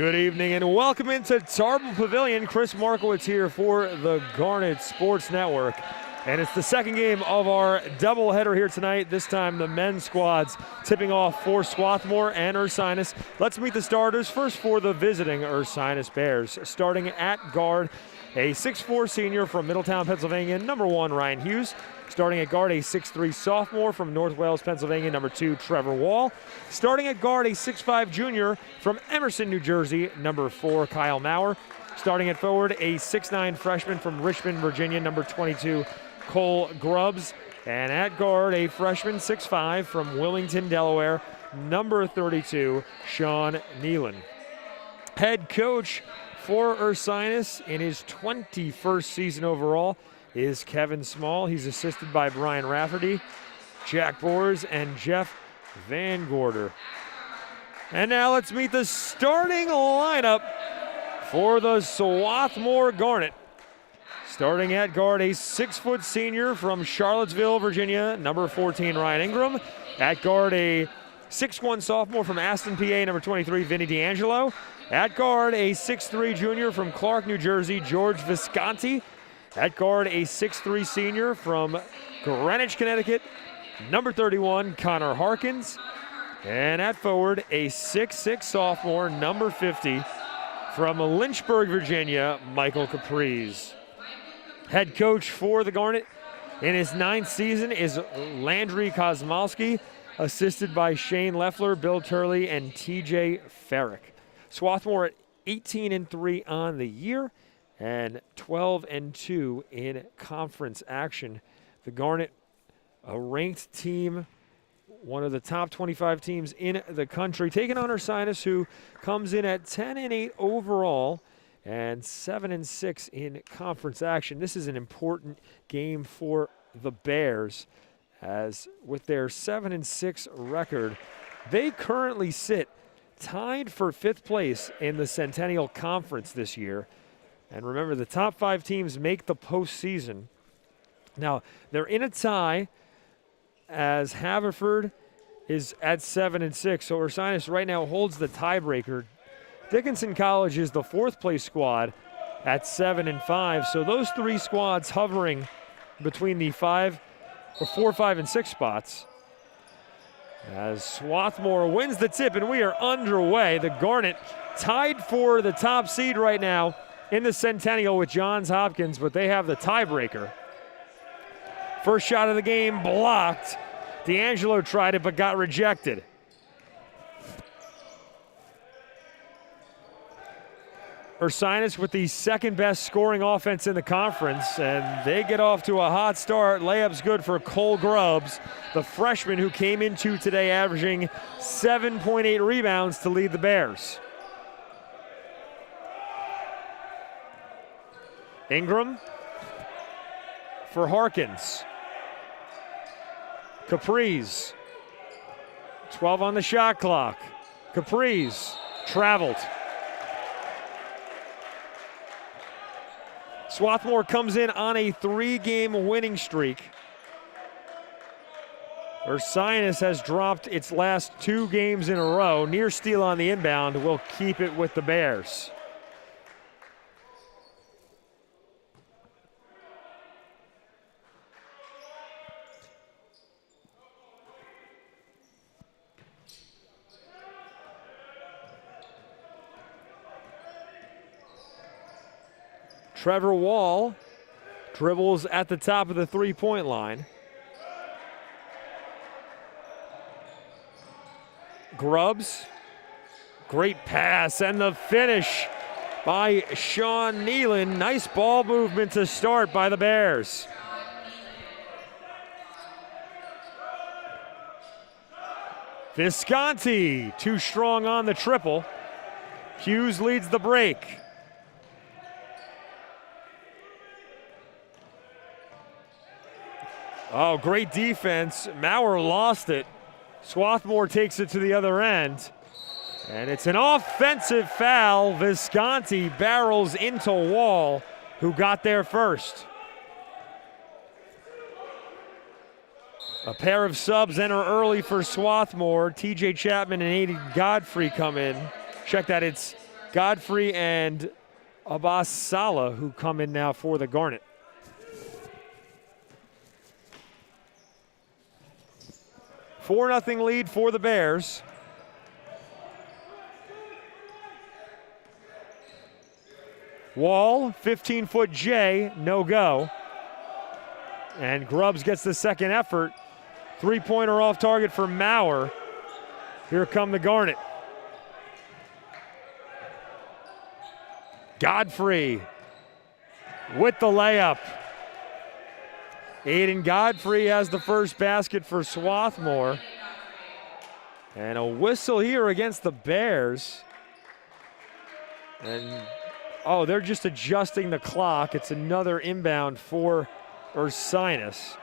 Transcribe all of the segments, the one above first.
Good evening and welcome into Tarble Pavilion. Chris Markowitz here for the Garnet Sports Network. And it's the second game of our doubleheader here tonight. This time the men's squads tipping off for Swarthmore and Ursinus. Let's meet the starters. First for the visiting Ursinus Bears. Starting at guard, a 6'4" senior from Middletown, Pennsylvania, number 1, Ryan Hughes. Starting at guard, a 6'3" sophomore from North Wales, Pennsylvania, number 2, Trevor Wall. Starting at guard, a 6'5" junior from Emerson, New Jersey, number 4, Kyle Maurer. Starting at forward, a 6'9" freshman from Richmond, Virginia, number 22, Cole Grubbs. And at guard, a freshman 6'5" from Wilmington, Delaware, number 32, Sean Nealon. Head coach for Ursinus in his 21st season overall is Kevin Small. He's assisted by Brian Rafferty, Jack Boers, and Jeff Van Gorder. And now let's meet the starting lineup for the Swarthmore Garnet. Starting at guard, a 6' senior from Charlottesville, Virginia, number 14, Ryan Ingram. At guard, a 6'1" sophomore from Aston, PA, number 23, Vinny D'Angelo. At guard, a 6'3" junior from Clark, New Jersey, George Visconti. At guard, a 6'3" senior from Greenwich, Connecticut, number 31, Connor Harkins. And at forward, a 6'6" sophomore, number 50, from Lynchburg, Virginia, Michael Capriz. Head coach for the Garnet in his 9th season is Landry Kosmolski, assisted by Shane Leffler, Bill Turley, and TJ Ferrick. Swarthmore at 18-3 on the year and 12-2 in conference action. The Garnet, a ranked team, one of the top 25 teams in the country, taking on Ursinus, who comes in at 10-8 overall and 7-6 in conference action. This is an important game for the Bears, as with their 7-6 record, they currently sit tied for 5th place in the Centennial Conference this year. And remember, the top 5 teams make the postseason. Now, they're in a tie as Haverford is at 7-6. So Ursinus right now holds the tiebreaker. Dickinson College is the 4th place squad at 7-5. So those 3 squads hovering between the 4, 5, and 6 spots. As Swarthmore wins the tip and we are underway. The Garnet tied for the top seed right now in the Centennial with Johns Hopkins, but they have the tiebreaker. First shot of the game blocked. D'Angelo tried it but got rejected. Ursinus with the 2nd best scoring offense in the conference, and they get off to a hot start. Layup's good for Cole Grubbs, the freshman who came into today averaging 7.8 rebounds to lead the Bears. Ingram for Harkins. Capriz, 12 on the shot clock. Capriz traveled. Swarthmore comes in on a 3-game winning streak. Ursinus has dropped its last 2 games in a row. Near steal on the inbound will keep it with the Bears. Trevor Wall dribbles at the top of the 3-point line. Grubbs, great pass, and the finish by Sean Nealon. Nice ball movement to start by the Bears. Visconti, too strong on the triple. Hughes leads the break. Oh, great defense. Maurer lost it. Swarthmore takes it to the other end. And it's an offensive foul. Visconti barrels into Wall, who got there first. A pair of subs enter early for Swarthmore. TJ Chapman and Aiden Godfrey come in. Check that, it's Godfrey and Abbas Saleh, who come in now for the Garnet. Four 0 lead for the Bears. Wall, 15-foot J, no go. And Grubbs gets the second effort. Three-pointer off target for Maurer. Here come the Garnet. Godfrey with the layup. Aiden Godfrey has the first basket for Swarthmore. And a whistle here against the Bears. And, oh, they're just adjusting the clock. It's another inbound for Ursinus.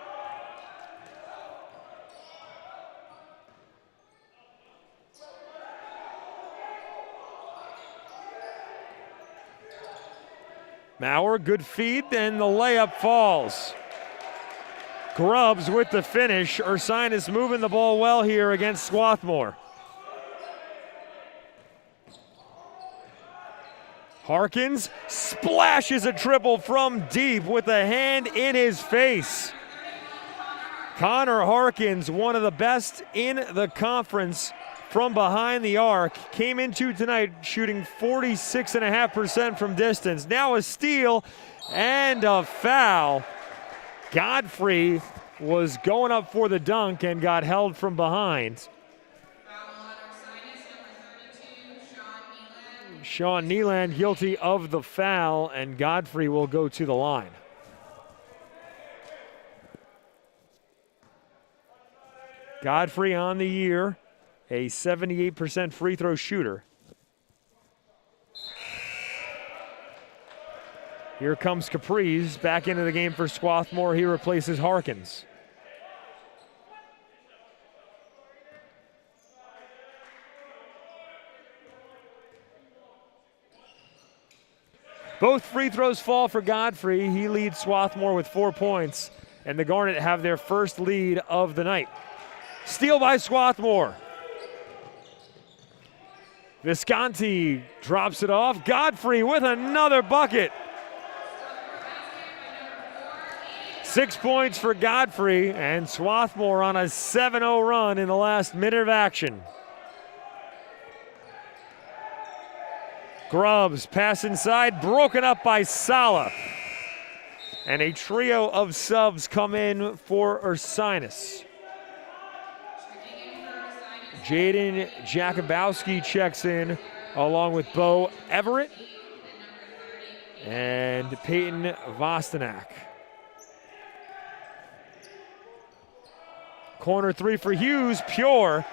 Maurer, good feed, and the layup falls. Grubbs with the finish. Ursinus moving the ball well here against Swarthmore. Harkins splashes a triple from deep with a hand in his face. Connor Harkins, one of the best in the conference from behind the arc, came into tonight shooting 46.5% from distance. Now a steal and a foul. Godfrey was going up for the dunk and got held from behind. Sean Nealand guilty of the foul, and Godfrey will go to the line. Godfrey on the year, a 78% free throw shooter. Here comes Capriz back into the game for Swarthmore. He replaces Harkins. Both free throws fall for Godfrey. He leads Swarthmore with 4 points, and the Garnet have their first lead of the night. Steal by Swarthmore. Visconti drops it off. Godfrey with another bucket. 6 points for Godfrey, and Swarthmore on a 7-0 run in the last minute of action. Grubbs pass inside, broken up by Saleh. And a trio of subs come in for Ursinus. Jaden Jakubowski checks in along with Bo Everett and Peyton Vostanak. Corner three for Hughes, pure.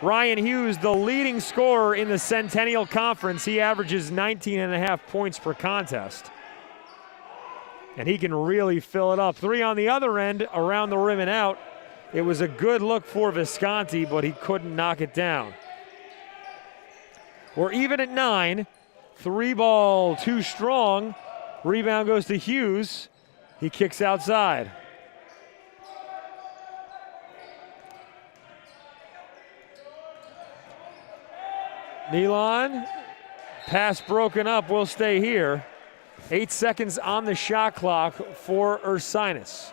Ryan Hughes, the leading scorer in the Centennial Conference. He averages 19.5 points per contest. And he can really fill it up. Three on the other end, around the rim and out. It was a good look for Visconti, but he couldn't knock it down. We're even at 9. Three ball, too strong. Rebound goes to Hughes. He kicks outside. Nealon, pass broken up, will stay here. 8 seconds on the shot clock for Ursinus.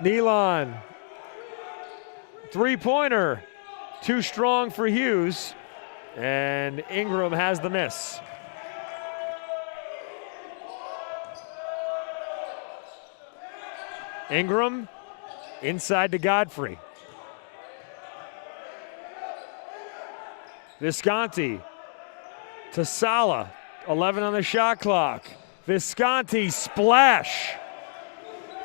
Nealon, three-pointer, too strong for Hughes, and Ingram has the miss. Ingram inside to Godfrey. Visconti to Saleh. 11 on the shot clock. Visconti splash.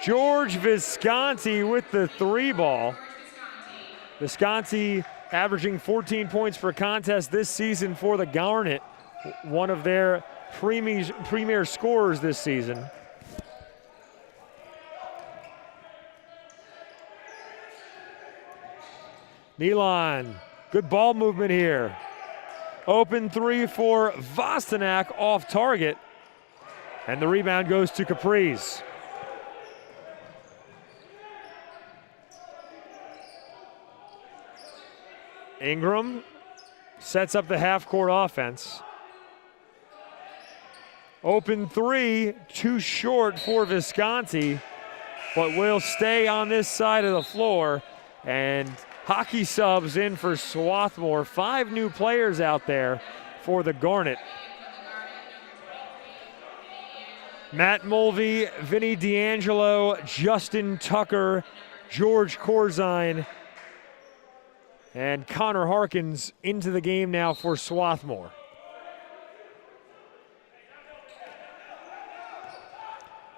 George Visconti with the three ball. Visconti averaging 14 points per contest this season for the Garnet. One of their premier scorers this season. Nealon, good ball movement here. Open three for Vostanak, off target. And the rebound goes to Caprice. Ingram sets up the half-court offense. Open three, too short for Visconti, but will stay on this side of the floor. And hockey subs in for Swarthmore. 5 new players out there for the Garnet. Matt Mulvey, Vinny D'Angelo, Justin Tucker, George Corzine, and Connor Harkins into the game now for Swarthmore.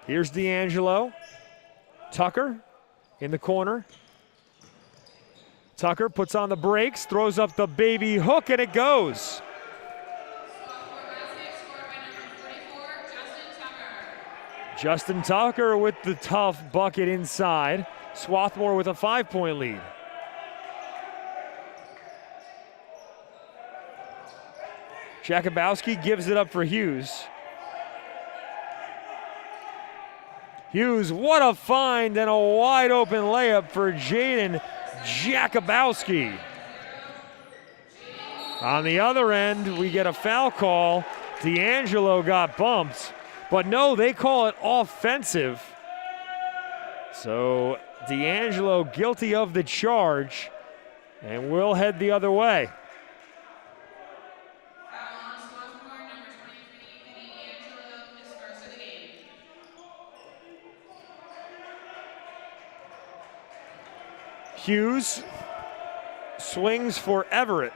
Here's D'Angelo. Tucker in the corner. Tucker puts on the brakes, throws up the baby hook, and it goes. Justin Tucker with the tough bucket inside. Swarthmore with a 5-point lead. Jakubowski gives it up for Hughes. Hughes, what a find and a wide open layup for Jaden Jakubowski. On the other end, we get a foul call. D'Angelo got bumped, but no, they call it offensive. So D'Angelo guilty of the charge, and will head the other way. Hughes swings for Everett.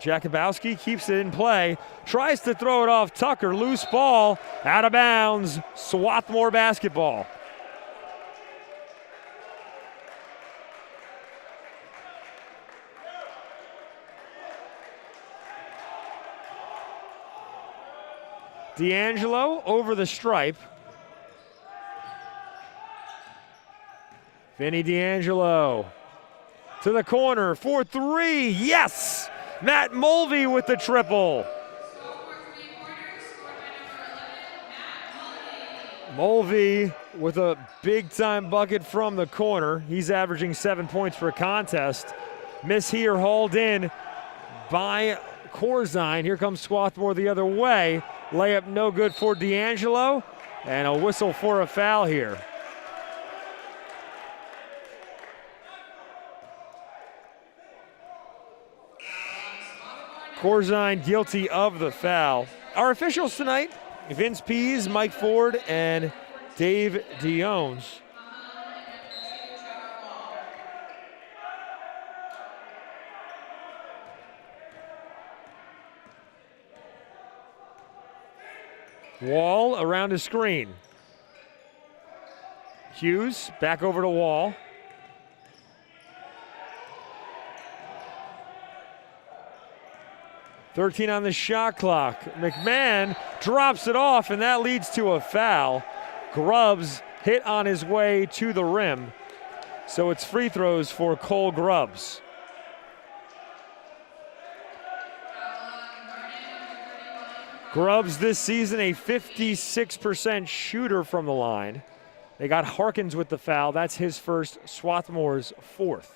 Jakubowski keeps it in play, tries to throw it off Tucker, loose ball, out of bounds, Swarthmore basketball. D'Angelo over the stripe. Vinny D'Angelo to the corner for 3, yes! Matt Mulvey with the triple. Mulvey with a big-time bucket from the corner. He's averaging 7 points per contest. Miss here hauled in by Corzine. Here comes Swarthmore the other way. Layup no good for D'Angelo, and a whistle for a foul here. Corzine guilty of the foul. Our officials tonight, Vince Pease, Mike Ford, and Dave Diones. Wall around his screen. Hughes back over to Wall. .13 on the shot clock. McMahon drops it off, and that leads to a foul. Grubbs hit on his way to the rim. So it's free throws for Cole Grubbs. Grubbs this season a 56% shooter from the line. They got Harkins with the foul. That's his first, Swarthmore's 4th.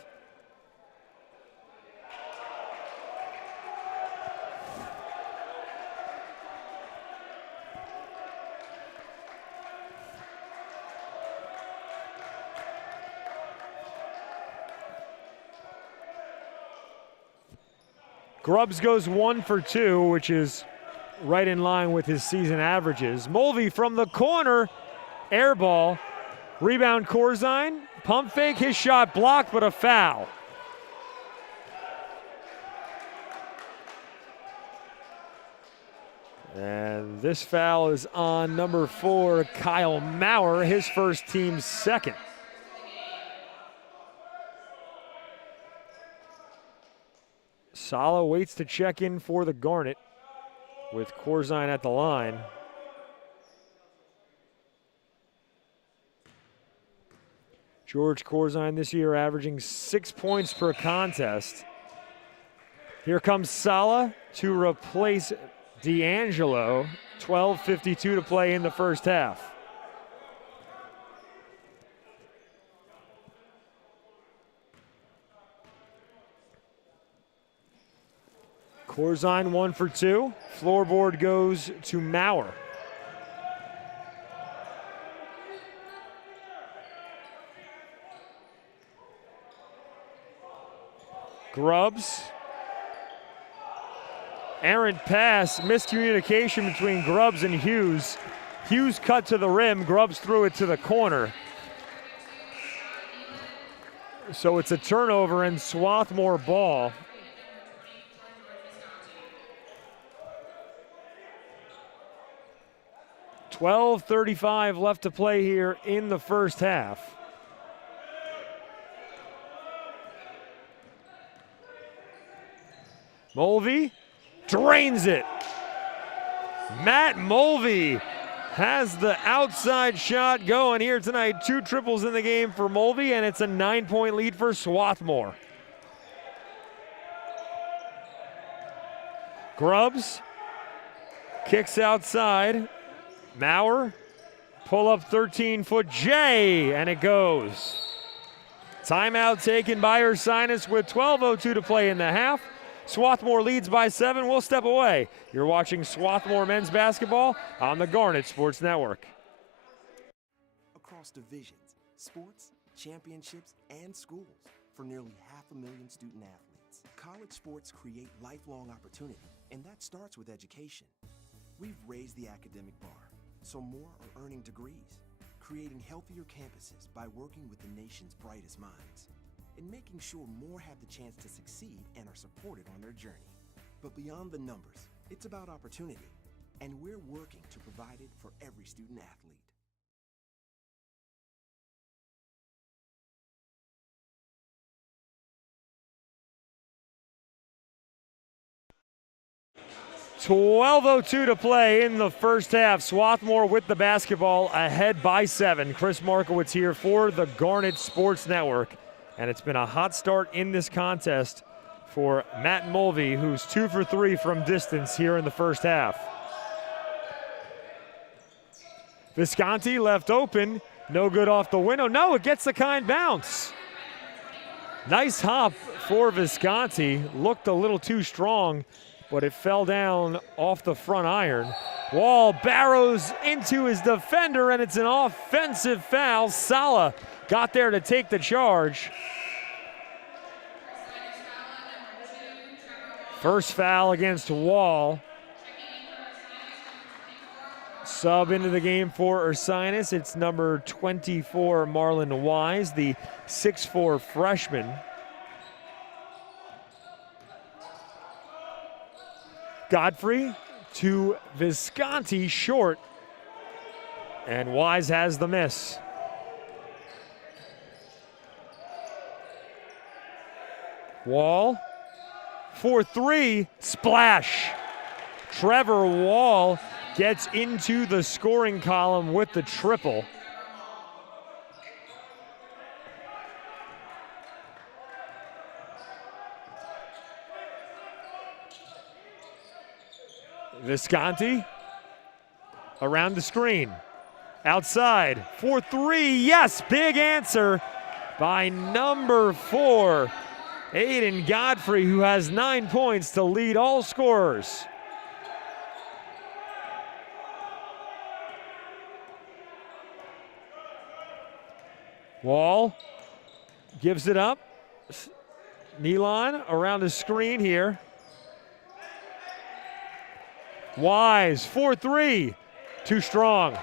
Grubbs goes 1 for 2, which is right in line with his season averages. Mulvey from the corner, air ball. Rebound Corzine, pump fake, his shot blocked, but a foul. And this foul is on number 4, Kyle Maurer, his first, team's 2nd. Sala waits to check in for the Garnet with Corzine at the line. George Corzine this year averaging 6 points per contest. Here comes Sala to replace D'Angelo 12:52 to play in the first half. Corzine 1 for 2. Floorboard goes to Maurer. Grubbs. Errant pass, miscommunication between Grubbs and Hughes. Hughes cut to the rim, Grubbs threw it to the corner. So it's a turnover and Swarthmore ball. .12:35 left to play here in the first half. Mulvey drains it. Matt Mulvey has the outside shot going here tonight. 2 triples in the game for Mulvey, and it's a 9-point lead for Swarthmore. Grubbs kicks outside. Maurer, pull up 13-foot J, and it goes. Timeout taken by Ursinus with 12:02 to play in the half. Swarthmore leads by 7. We'll step away. You're watching Swarthmore men's basketball on the Garnet Sports Network. Across divisions, sports, championships, and schools for nearly 500,000 student athletes, college sports create lifelong opportunity, and that starts with education. We've raised the academic bar, so more are earning degrees, creating healthier campuses by working with the nation's brightest minds, and making sure more have the chance to succeed and are supported on their journey. But beyond the numbers, it's about opportunity, and we're working to provide it for every student athlete. .12:02 to play in the first half. Swarthmore with the basketball ahead by 7. Chris Markowitz here for the Garnet Sports Network. And it's been a hot start in this contest for Matt Mulvey, who's 2 for 3 from distance here in the first half. Visconti left open, no good off the window. No, it gets the kind bounce. Nice hop for Visconti. Looked a little too strong, but it fell down off the front iron. Wall barrows into his defender, and it's an offensive foul. Sala got there to take the charge. First foul against Wall. Sub into the game for Ursinus. It's number 24, Marlon Wise, the 6'4" freshman. Godfrey to Visconti, short. And Wise has the miss. Wall for 3, splash. Trevor Wall gets into the scoring column with the triple. Visconti around the screen. Outside for 3, yes, big answer by number 4, Aiden Godfrey, who has 9 points to lead all scorers. Wall gives it up. Nealon around the screen here. Wise, 4-3, too strong.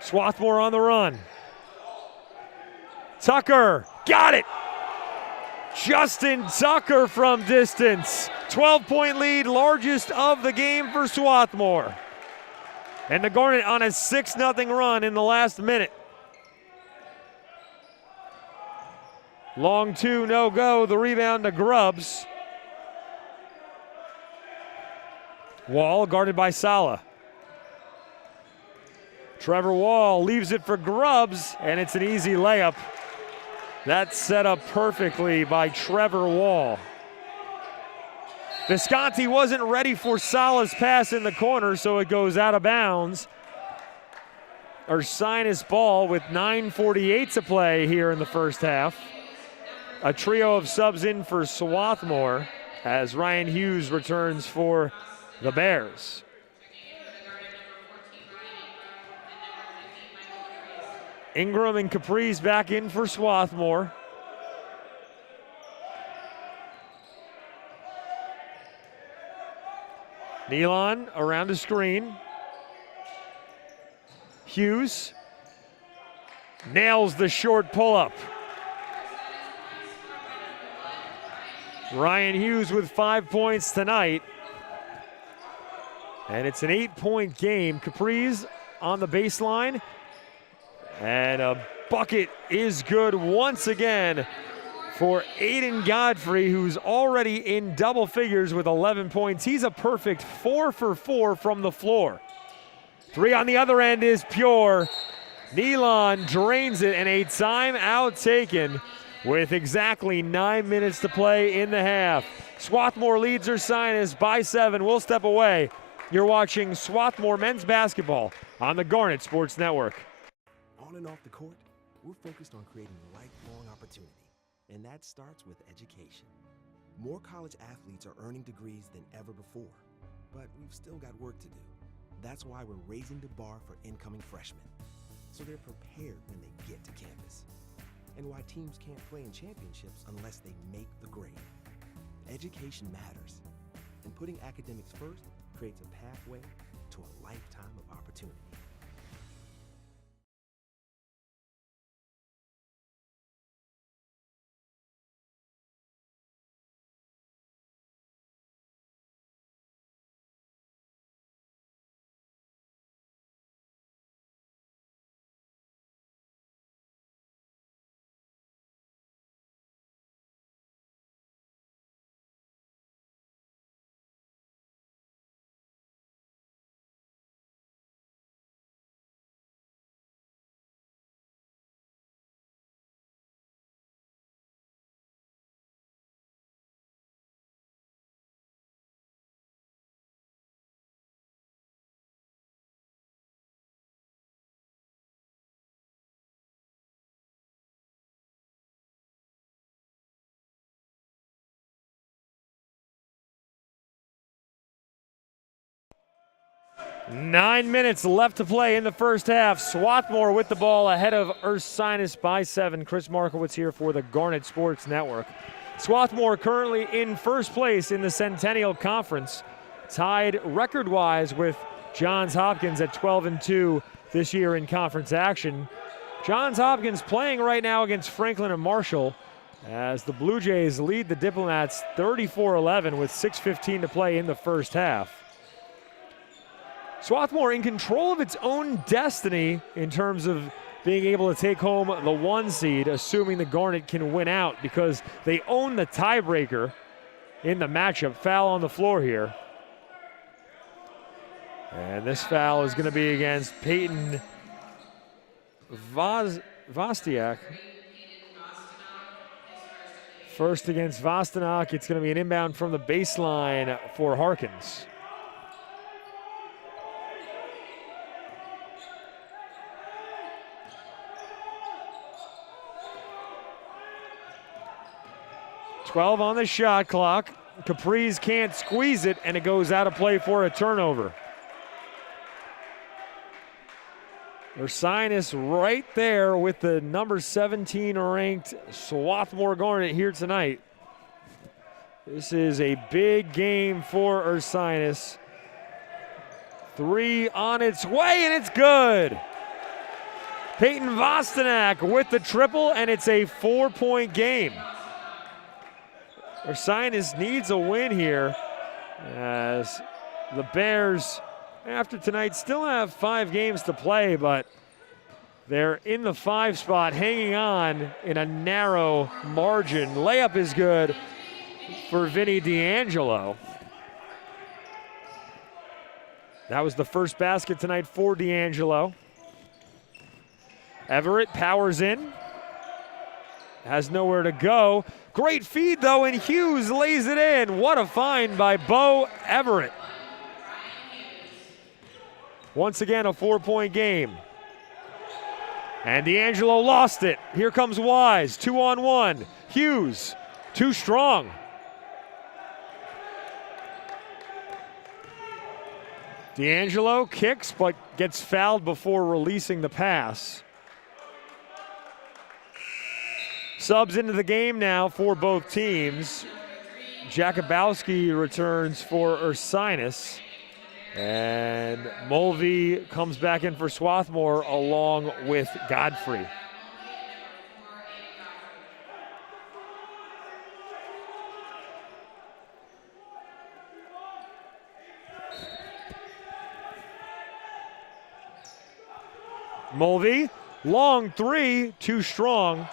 Swarthmore on the run. Tucker, got it. Justin Tucker from distance. 12-point lead, largest of the game for Swarthmore. And the Garnet on a 6-0 run in the last minute. Long 2, no go, the rebound to Grubbs. Wall guarded by Sala. Trevor Wall leaves it for Grubbs, and it's an easy layup. That's set up perfectly by Trevor Wall. Visconti wasn't ready for Sala's pass in the corner, so it goes out of bounds. Ursinus ball with 9:48 to play here in the first half. A trio of subs in for Swarthmore as Ryan Hughes returns for the Bears. Ingram and Caprice back in for Swarthmore. Nealon around the screen. Hughes nails the short pull-up. Ryan Hughes with 5 points tonight. And it's an 8-point game. Caprice on the baseline. And a bucket is good once again for Aiden Godfrey, who's already in double figures with 11 points. He's a perfect 4 for 4 from the floor. 3 on the other end is pure. Nealon drains it, and a timeout taken with exactly 9 minutes to play in the half. Swarthmore leads Ursinus by 7. We'll step away. You're watching Swarthmore men's basketball on the Garnet Sports Network. On and off the court, we're focused on creating lifelong opportunity, and that starts with education. More college athletes are earning degrees than ever before, but we've still got work to do. That's why we're raising the bar for incoming freshmen, so they're prepared when they get to campus. And why teams can't play in championships unless they make the grade. Education matters, and putting academics first creates a pathway to a lifetime of opportunity. Nine minutes left to play in the first half. Swarthmore with the ball ahead of Ursinus by 7. Chris Markowitz here for the Garnet Sports Network. Swarthmore currently in first place in the Centennial Conference, tied record-wise with Johns Hopkins at 12-2 this year in conference action. Johns Hopkins playing right now against Franklin and Marshall as the Blue Jays lead the Diplomats 34-11 with 6:15 to play in the first half. Swarthmore in control of its own destiny in terms of being able to take home the 1 seed, assuming the Garnet can win out because they own the tiebreaker in the matchup. Foul on the floor here. And this foul is going to be against Peyton Vostiak. First against Vostinak. It's going to be an inbound from the baseline for Harkins. .12 on the shot clock. Caprice can't squeeze it, and it goes out of play for a turnover. Ursinus right there with the number 17 ranked Swarthmore Garnet here tonight. This is a big game for Ursinus. 3 on its way, and it's good. Peyton Vostinak with the triple, and it's a 4-point game. Ursinus needs a win here as the Bears, after tonight, still have 5 games to play, but they're in the 5 spot, hanging on in a narrow margin. Layup is good for Vinny D'Angelo. That was the first basket tonight for D'Angelo. Everett powers in. has nowhere to go. Great feed, though, and Hughes lays it in. What a find by Bo Everett. Once again, a 4-point game. And D'Angelo lost it. Here comes Wise, 2-on-1. Hughes, too strong. D'Angelo kicks, but gets fouled before releasing the pass. Subs into the game now for both teams. Jakubowski returns for Ursinus. And Mulvey comes back in for Swarthmore along with Godfrey. Mulvey, long three, too strong.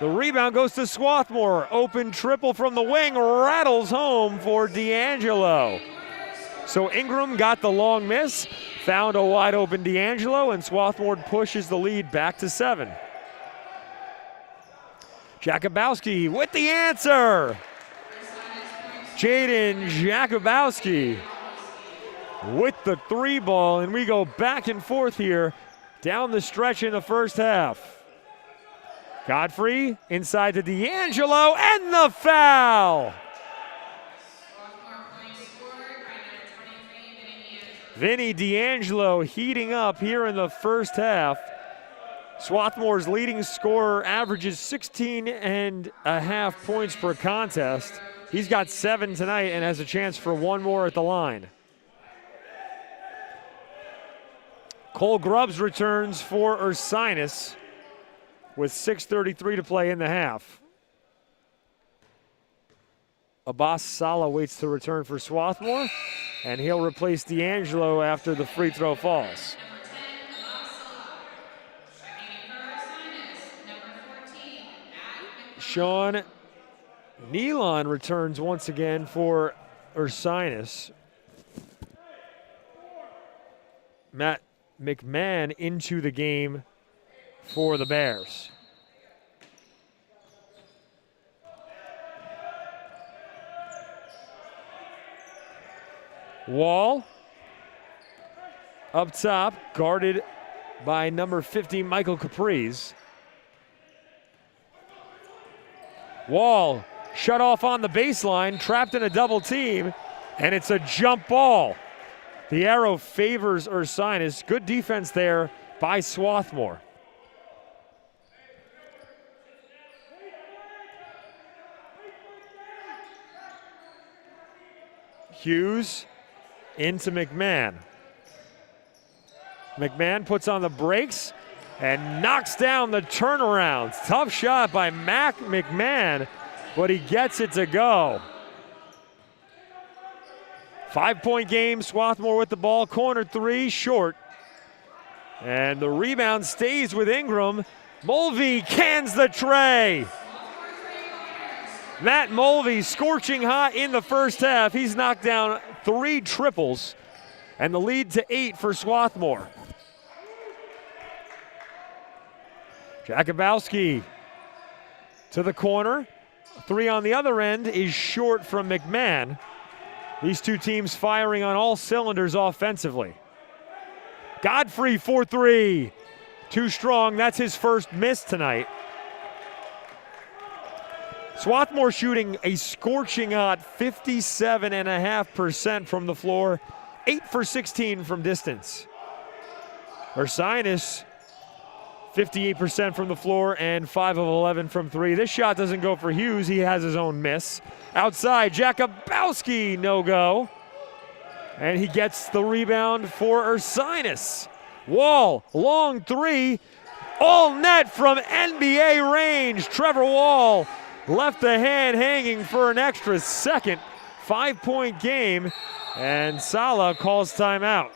The rebound goes to Swarthmore. Open triple from the wing, rattles home for D'Angelo. So Ingram got the long miss, found a wide open D'Angelo, and Swarthmore pushes the lead back to 7. Jakubowski with the answer. Jaden Jakubowski with the 3 ball, and we go back and forth here down the stretch in the first half. Godfrey inside to D'Angelo, and the foul. Vinny D'Angelo heating up here in the first half. Swarthmore's leading scorer averages 16.5 points per contest. He's got 7 tonight and has a chance for 1 more at the line. Cole Grubbs returns for Ursinus with 6:33 to play in the half. Abbas Salah waits to return for Swarthmore, and he'll replace D'Angelo after the free throw falls. Sean Nealon returns once again for Ursinus. Matt McMahon into the game for the Bears. Wall up top, guarded by number 50, Michael Capriz. Wall shut off on the baseline, trapped in a double team, and it's a jump ball. The arrow favors Ursinus. Good defense there by Swarthmore. Hughes into McMahon. McMahon puts on the brakes and knocks down the turnaround. Tough shot by Mac McMahon, but he gets it to go. 5-point game, Swarthmore with the ball, corner 3, short. And the rebound stays with Ingram. Mulvey cans the tray. Matt Mulvey scorching hot in the first half. He's knocked down 3 triples, and the lead to 8 for Swarthmore. Jakubowski to the corner. 3 on the other end is short from McMahon. These two teams firing on all cylinders offensively. Godfrey for 3. Too strong. That's his first miss tonight. Swarthmore shooting a scorching hot 57.5% from the floor, 8 for 16 from distance. Ursinus, 58% from the floor and 5 of 11 from 3. This shot doesn't go for Hughes. He has his own miss. Outside, Jakubowski, no go. And he gets the rebound for Ursinus. Wall, long 3, all net from NBA range. Trevor Wall left the hand hanging for an extra second. 5-point game, and Salah calls timeout.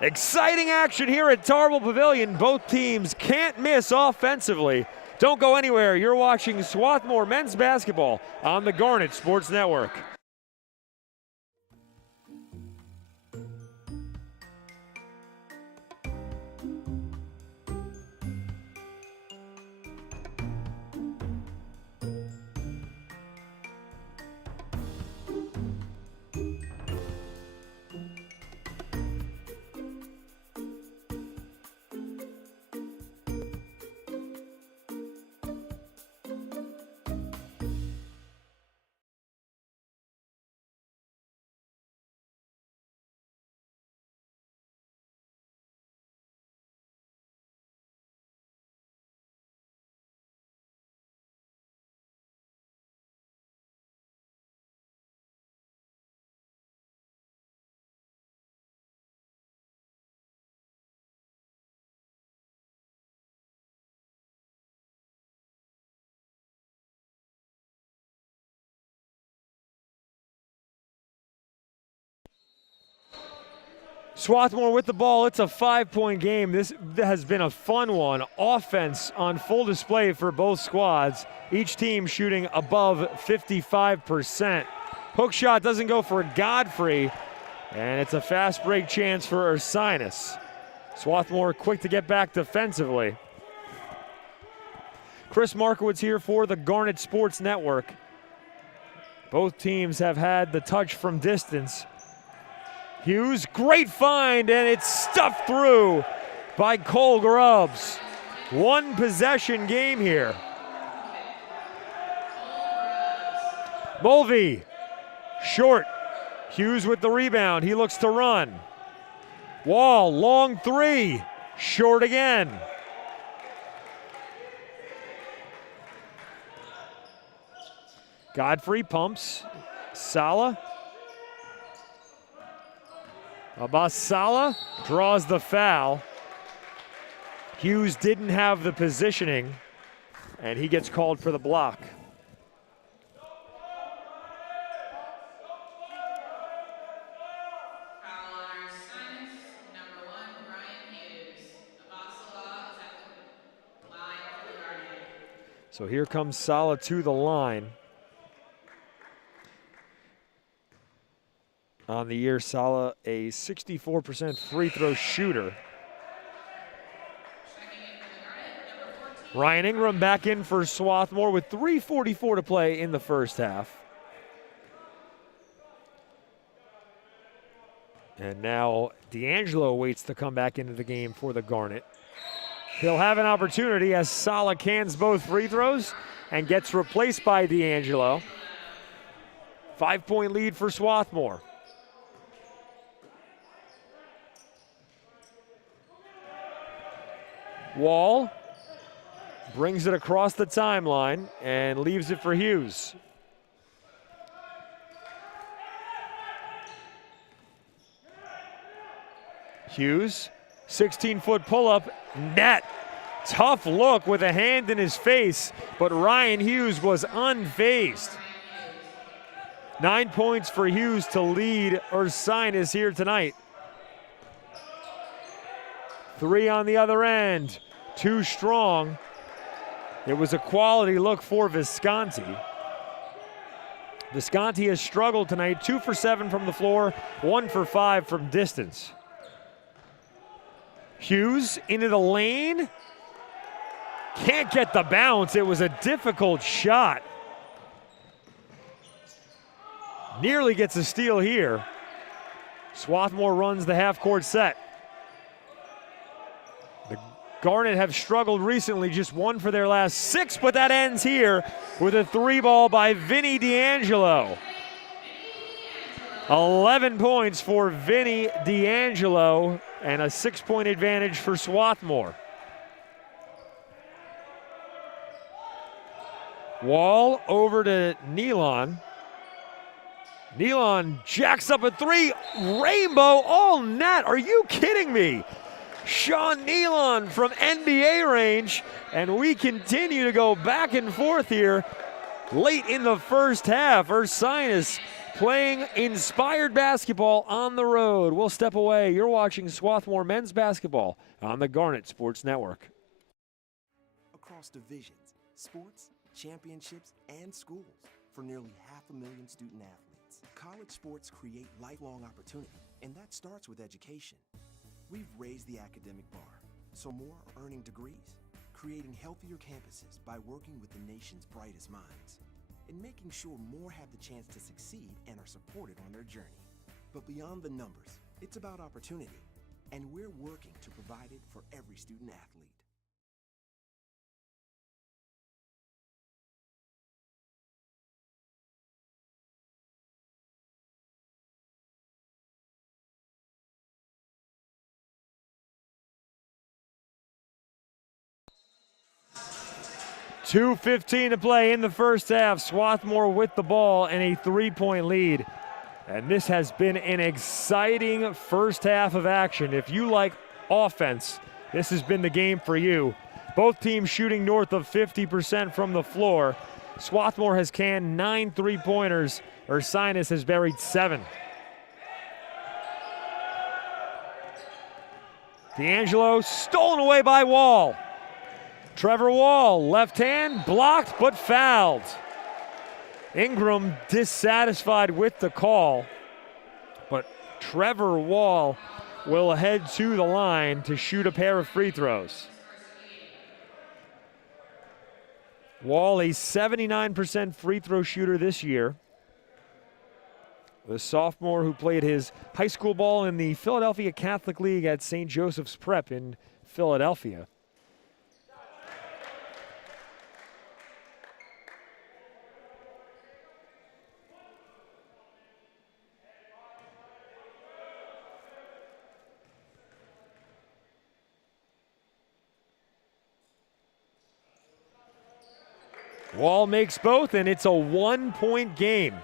Exciting action here at Tarble Pavilion. Both teams can't miss offensively. Don't go anywhere. You're watching Swarthmore men's basketball on the Garnet Sports Network. Swarthmore with the ball. It's a 5-point game. This has been a fun one. Offense on full display for both squads. Each team shooting above 55%. Hook shot doesn't go for Godfrey, and it's a fast break chance for Ursinus. Swarthmore quick to get back defensively. Chris Markowitz here for the Garnet Sports Network. Both teams have had the touch from distance. Hughes, great find, and it's stuffed through by Cole Grubbs. One possession game here. Mulvey, short. Hughes with the rebound, he looks to run. Wall, long three, short again. Godfrey pumps, Sala. Abbas Sala draws the foul. Hughes didn't have the positioning, and he gets called for the block. Foul on Ursinus, number 1, Ryan Hughes. Abbas Sala is at the line for the Garnet. So here comes Sala to the line. On the year, Sala a 64% free throw shooter. Ryan Ingram back in for Swarthmore with 3:44 to play in the first half. And now D'Angelo waits to come back into the game for the Garnet. He'll have an opportunity as Sala cans both free throws and gets replaced by D'Angelo. 5-point lead for Swarthmore. Wall brings it across the timeline and leaves it for Hughes. Hughes, 16-foot pull-up, net. Tough look with a hand in his face, but Ryan Hughes was unfazed. 9 points for Hughes to lead Ursinus here tonight. 3 on the other end, too strong. It was a quality look for Visconti. Visconti has struggled tonight, 2 for 7 from the floor, 1 for 5 from distance. Hughes into the lane. Can't get the bounce, it was a difficult shot. Nearly gets a steal here. Swarthmore runs the half-court set. The Garnet have struggled recently, just 1 for their last 6, but that ends here with a 3-ball by Vinny D'Angelo. 11 points for Vinny D'Angelo and a 6-point advantage for Swarthmore. Wall over to Nealon. Nealon jacks up a 3, rainbow, all net. Are you kidding me? Sean Nealon from NBA range, and we continue to go back and forth here late in the first half. Ursinus playing inspired basketball on the road. We'll step away. You're watching Swarthmore men's basketball on the Garnet Sports Network. Across divisions, sports, championships, and schools for nearly 500,000 student athletes. College sports create lifelong opportunity, and that starts with education. We've raised the academic bar, so more are earning degrees, creating healthier campuses by working with the nation's brightest minds, and making sure more have the chance to succeed and are supported on their journey. But beyond the numbers, it's about opportunity, and we're working to provide it for every student athlete. .2:15 to play in the first half. Swarthmore with the ball and a 3-point lead. And this has been an exciting first half of action. If you like offense, this has been the game for you. Both teams shooting north of 50% from the floor. Swarthmore has canned 9 3-pointers. Ursinus has buried 7. D'Angelo stolen away by Wall. Trevor Wall, left hand, blocked but fouled. Ingram dissatisfied with the call, but Trevor Wall will head to the line to shoot a pair of free throws. Wall, a 79% free throw shooter this year. The sophomore who played his high school ball in the Philadelphia Catholic League at St. Joseph's Prep in Philadelphia. Wall makes both, and it's a 1-point game.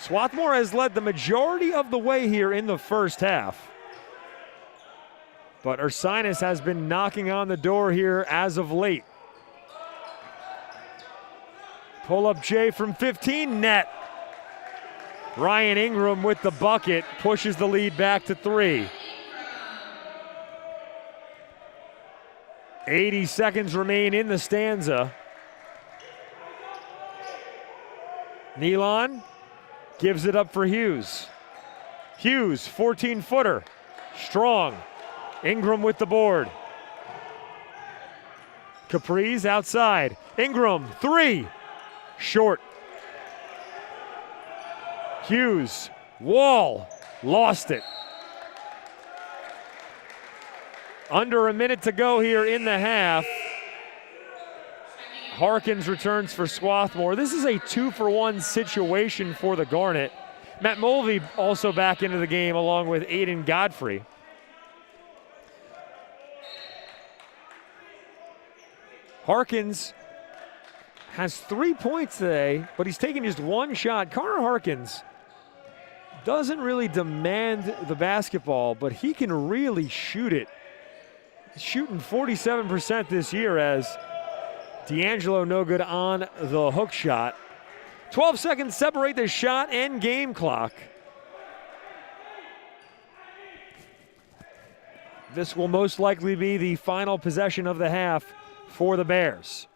Swarthmore has led the majority of the way here in the first half. But Ursinus has been knocking on the door here as of late. Pull-up J from 15, net. Ryan Ingram with the bucket pushes the lead back to 3. 80 seconds remain in the stanza. Nealon gives it up for Hughes. Hughes, 14-footer, strong. Ingram with the board. Capri's outside. Ingram, 3, short. Hughes, Wall, lost it. Under a minute to go here in the half. Harkins returns for Swarthmore. This is a 2-for-1 situation for the Garnet. Matt Mulvey also back into the game along with Aiden Godfrey. Harkins has 3 points today, but he's taken just 1 shot. Connor Harkins doesn't really demand the basketball, but he can really shoot it. He's shooting 47% this year as D'Angelo no good on the hook shot. 12 seconds separate the shot and game clock. This will most likely be the final possession of the half for the Bears.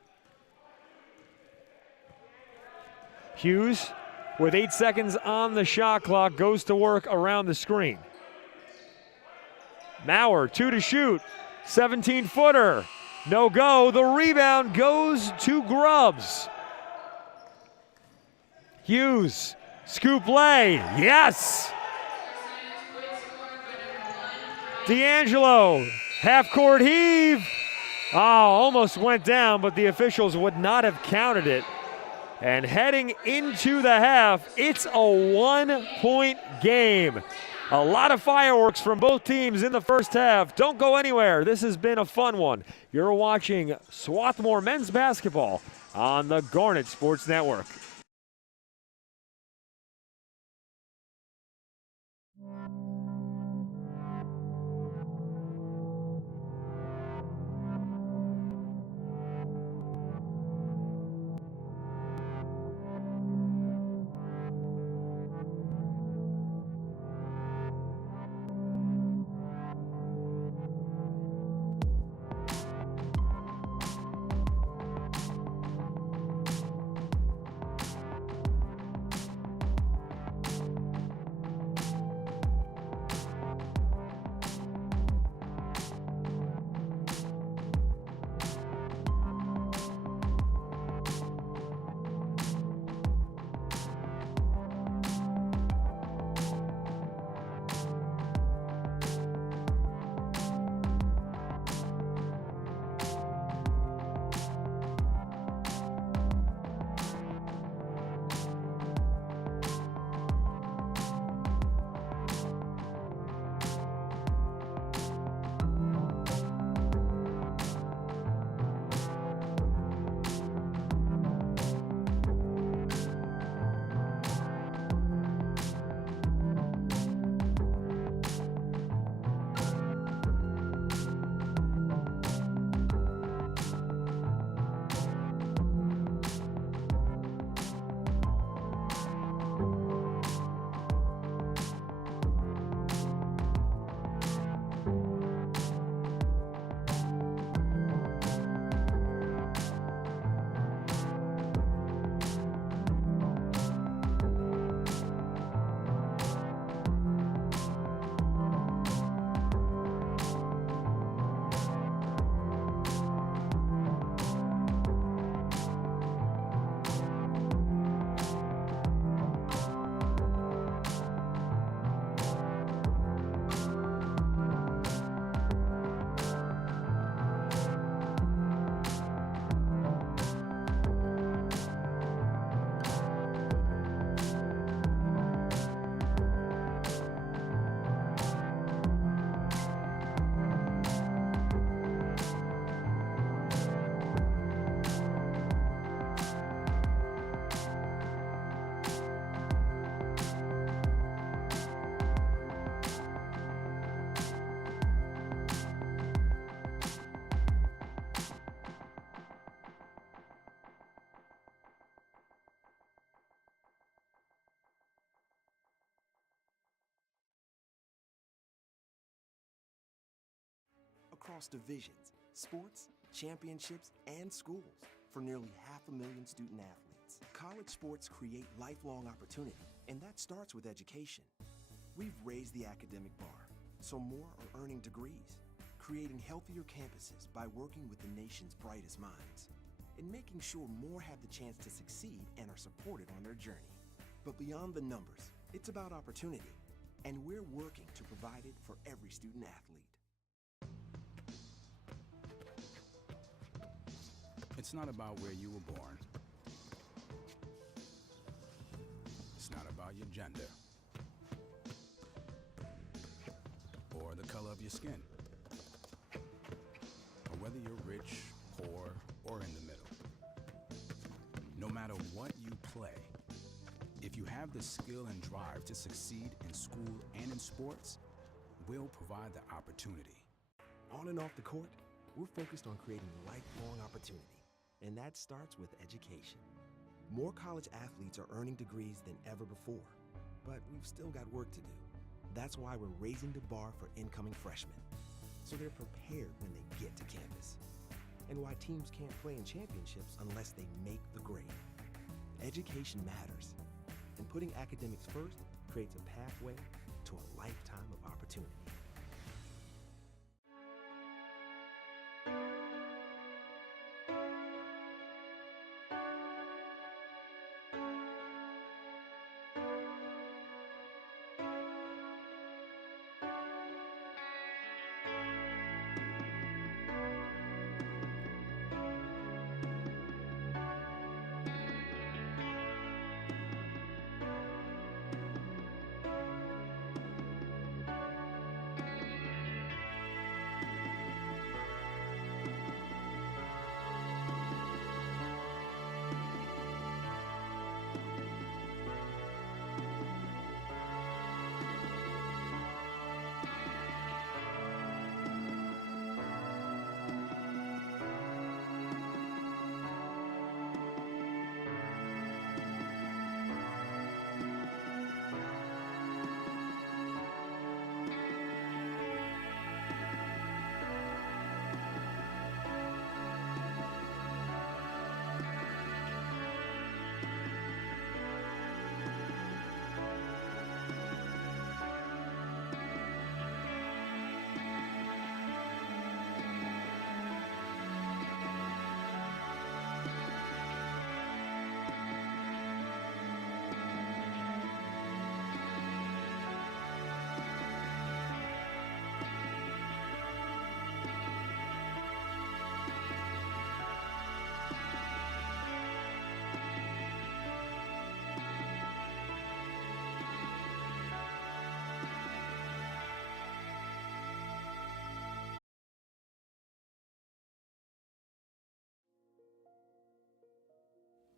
Hughes, with 8 seconds on the shot clock, goes to work around the screen. Maurer, 2 to shoot, 17-footer. No go, the rebound goes to Grubbs. Hughes, scoop lay, yes! D'Angelo, half-court heave. Oh, almost went down, but the officials would not have counted it. And heading into the half, it's a 1-point game. A lot of fireworks from both teams in the first half. Don't go anywhere. This has been a fun one. You're watching Swarthmore men's basketball on the Garnet Sports Network. across divisions, sports, championships, and schools for nearly 500,000 student athletes. College sports create lifelong opportunity, and that starts with education. We've raised the academic bar, so more are earning degrees, creating healthier campuses by working with the nation's brightest minds, and making sure more have the chance to succeed and are supported on their journey. But beyond the numbers, it's about opportunity, and we're working to provide it for every student athlete. It's not about where you were born. It's not about your gender or the color of your skin, or whether you're rich, poor, or in the middle. No matter what you play, if you have the skill and drive to succeed in school and in sports, we'll provide the opportunity. On and off the court, we're focused on creating lifelong opportunity, and that starts with education. More college athletes are earning degrees than ever before, but we've still got work to do. That's why we're raising the bar for incoming freshmen, so they're prepared when they get to campus, and why teams can't play in championships unless they make the grade. Education matters, and putting academics first creates a pathway to a lifetime of opportunity.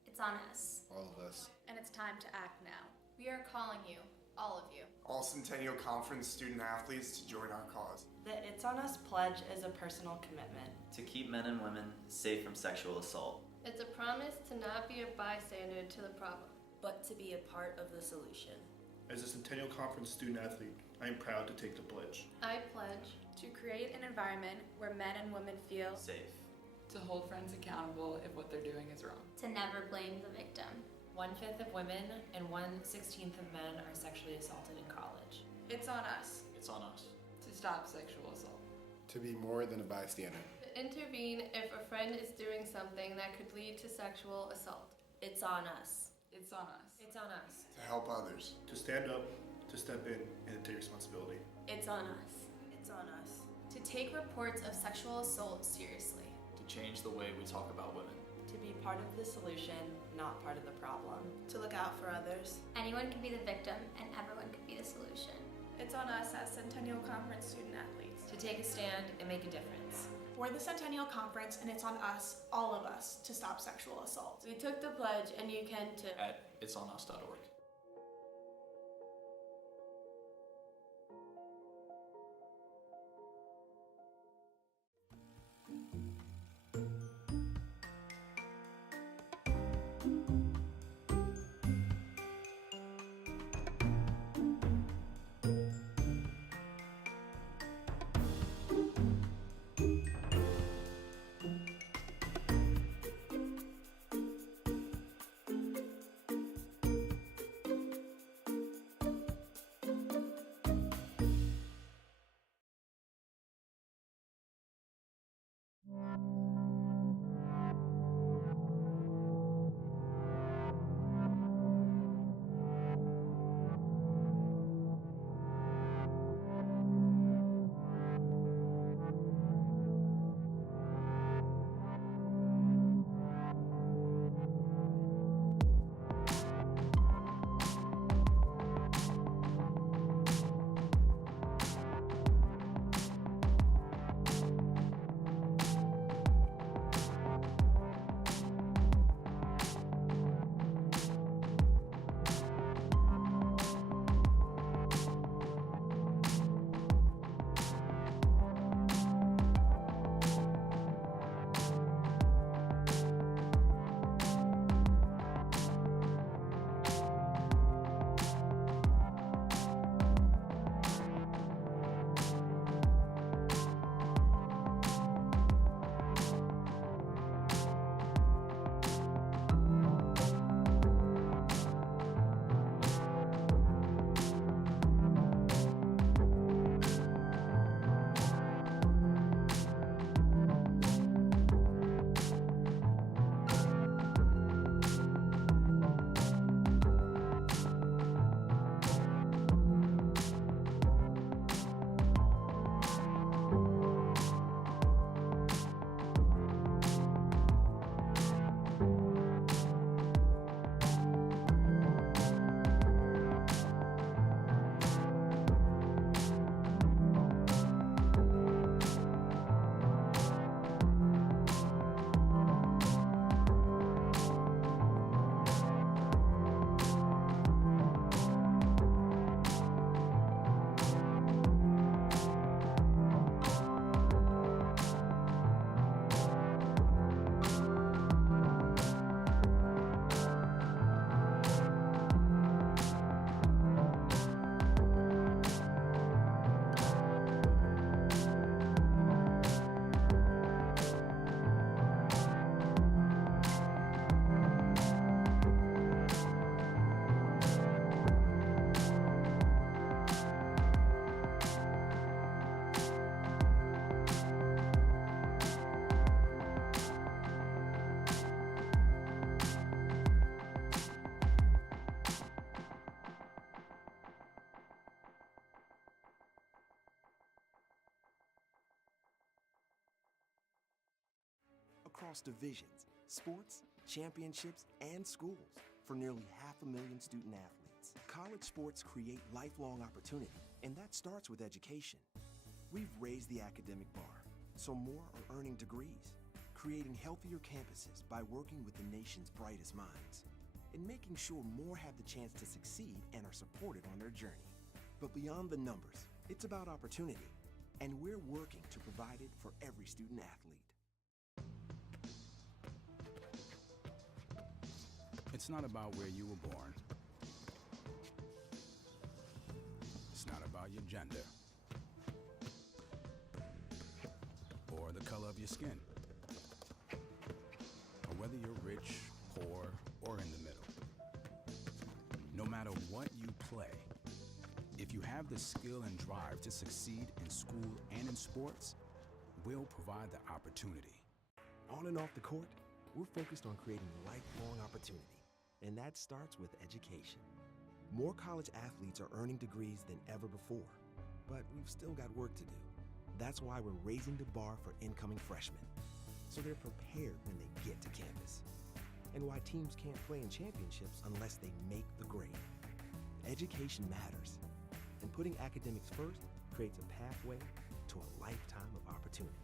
It's on us. All of us. And it's time to act now. We are calling you, all of you. All Centennial Conference student athletes to join our cause. The It's On Us pledge is a personal commitment. To keep men and women safe from sexual assault. It's a promise to not be a bystander to the problem, but to be a part of the solution. As a Centennial Conference student athlete, I am proud to take the pledge. I pledge to create an environment where men and women feel safe. To hold friends accountable if what they're doing is wrong. To never blame the victim. 1/5 of women and 1/16 of men are sexually assaulted in college. It's on us. It's on us. To stop sexual assault. To be more than a bystander. To intervene if a friend is doing something that could lead to sexual assault. It's on us. It's on us. It's on us. To help others. To stand up, to step in, and to take responsibility. It's on us. It's on us. To take reports of sexual assault seriously. To change the way we talk about women. To be part of the solution, not part of the problem. To look out for others. Anyone can be the victim and everyone can be the solution. It's on us as Centennial Conference student athletes. To take a stand and make a difference. We're the Centennial Conference, and it's on us, all of us, to stop sexual assault. We took the pledge, and you can too. At itsonus.org. across divisions, sports, championships, and schools for nearly 500,000 student athletes. College sports create lifelong opportunity, and that starts with education. We've raised the academic bar, so more are earning degrees, creating healthier campuses by working with the nation's brightest minds, and making sure more have the chance to succeed and are supported on their journey. But beyond the numbers, it's about opportunity, and we're working to provide it for every student athlete. It's not about where you were born. It's not about your gender or the color of your skin, or whether you're rich, poor, or in the middle. No matter what you play, if you have the skill and drive to succeed in school and in sports, we'll provide the opportunity. On and off the court, we're focused on creating lifelong opportunity, and that starts with education. More college athletes are earning degrees than ever before, but we've still got work to do. That's why we're raising the bar for incoming freshmen, so they're prepared when they get to campus. And why teams can't play in championships unless they make the grade. Education matters, and putting academics first creates a pathway to a lifetime of opportunity.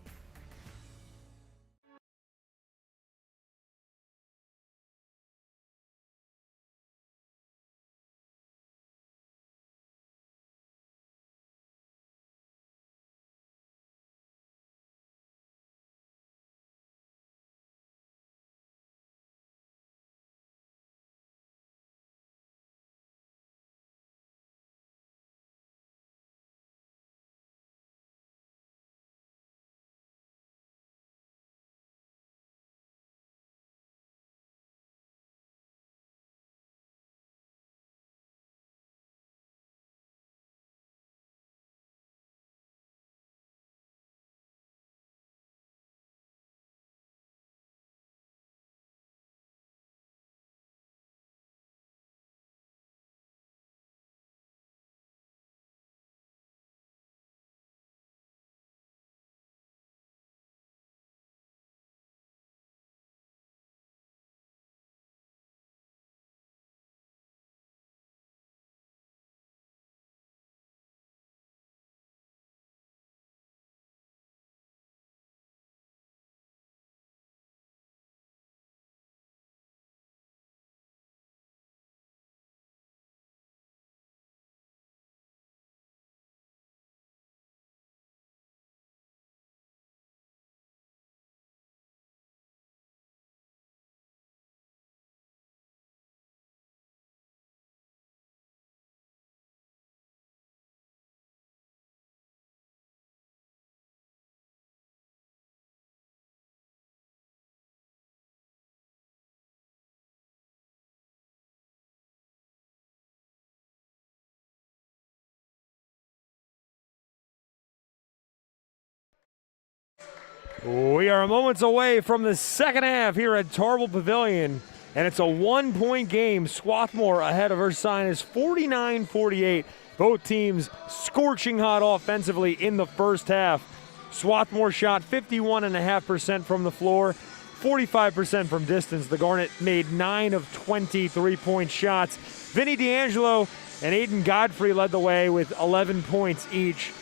We are moments away from the second half here at Tarble Pavilion, and it's a one-point game. Swarthmore ahead of Ursinus 49-48. Both teams scorching hot offensively in the first half. Swarthmore shot 51.5% from the floor, 45% from distance. The Garnet made 9 of 20 3-point shots. Vinny D'Angelo and Aiden Godfrey led the way with 11 points each.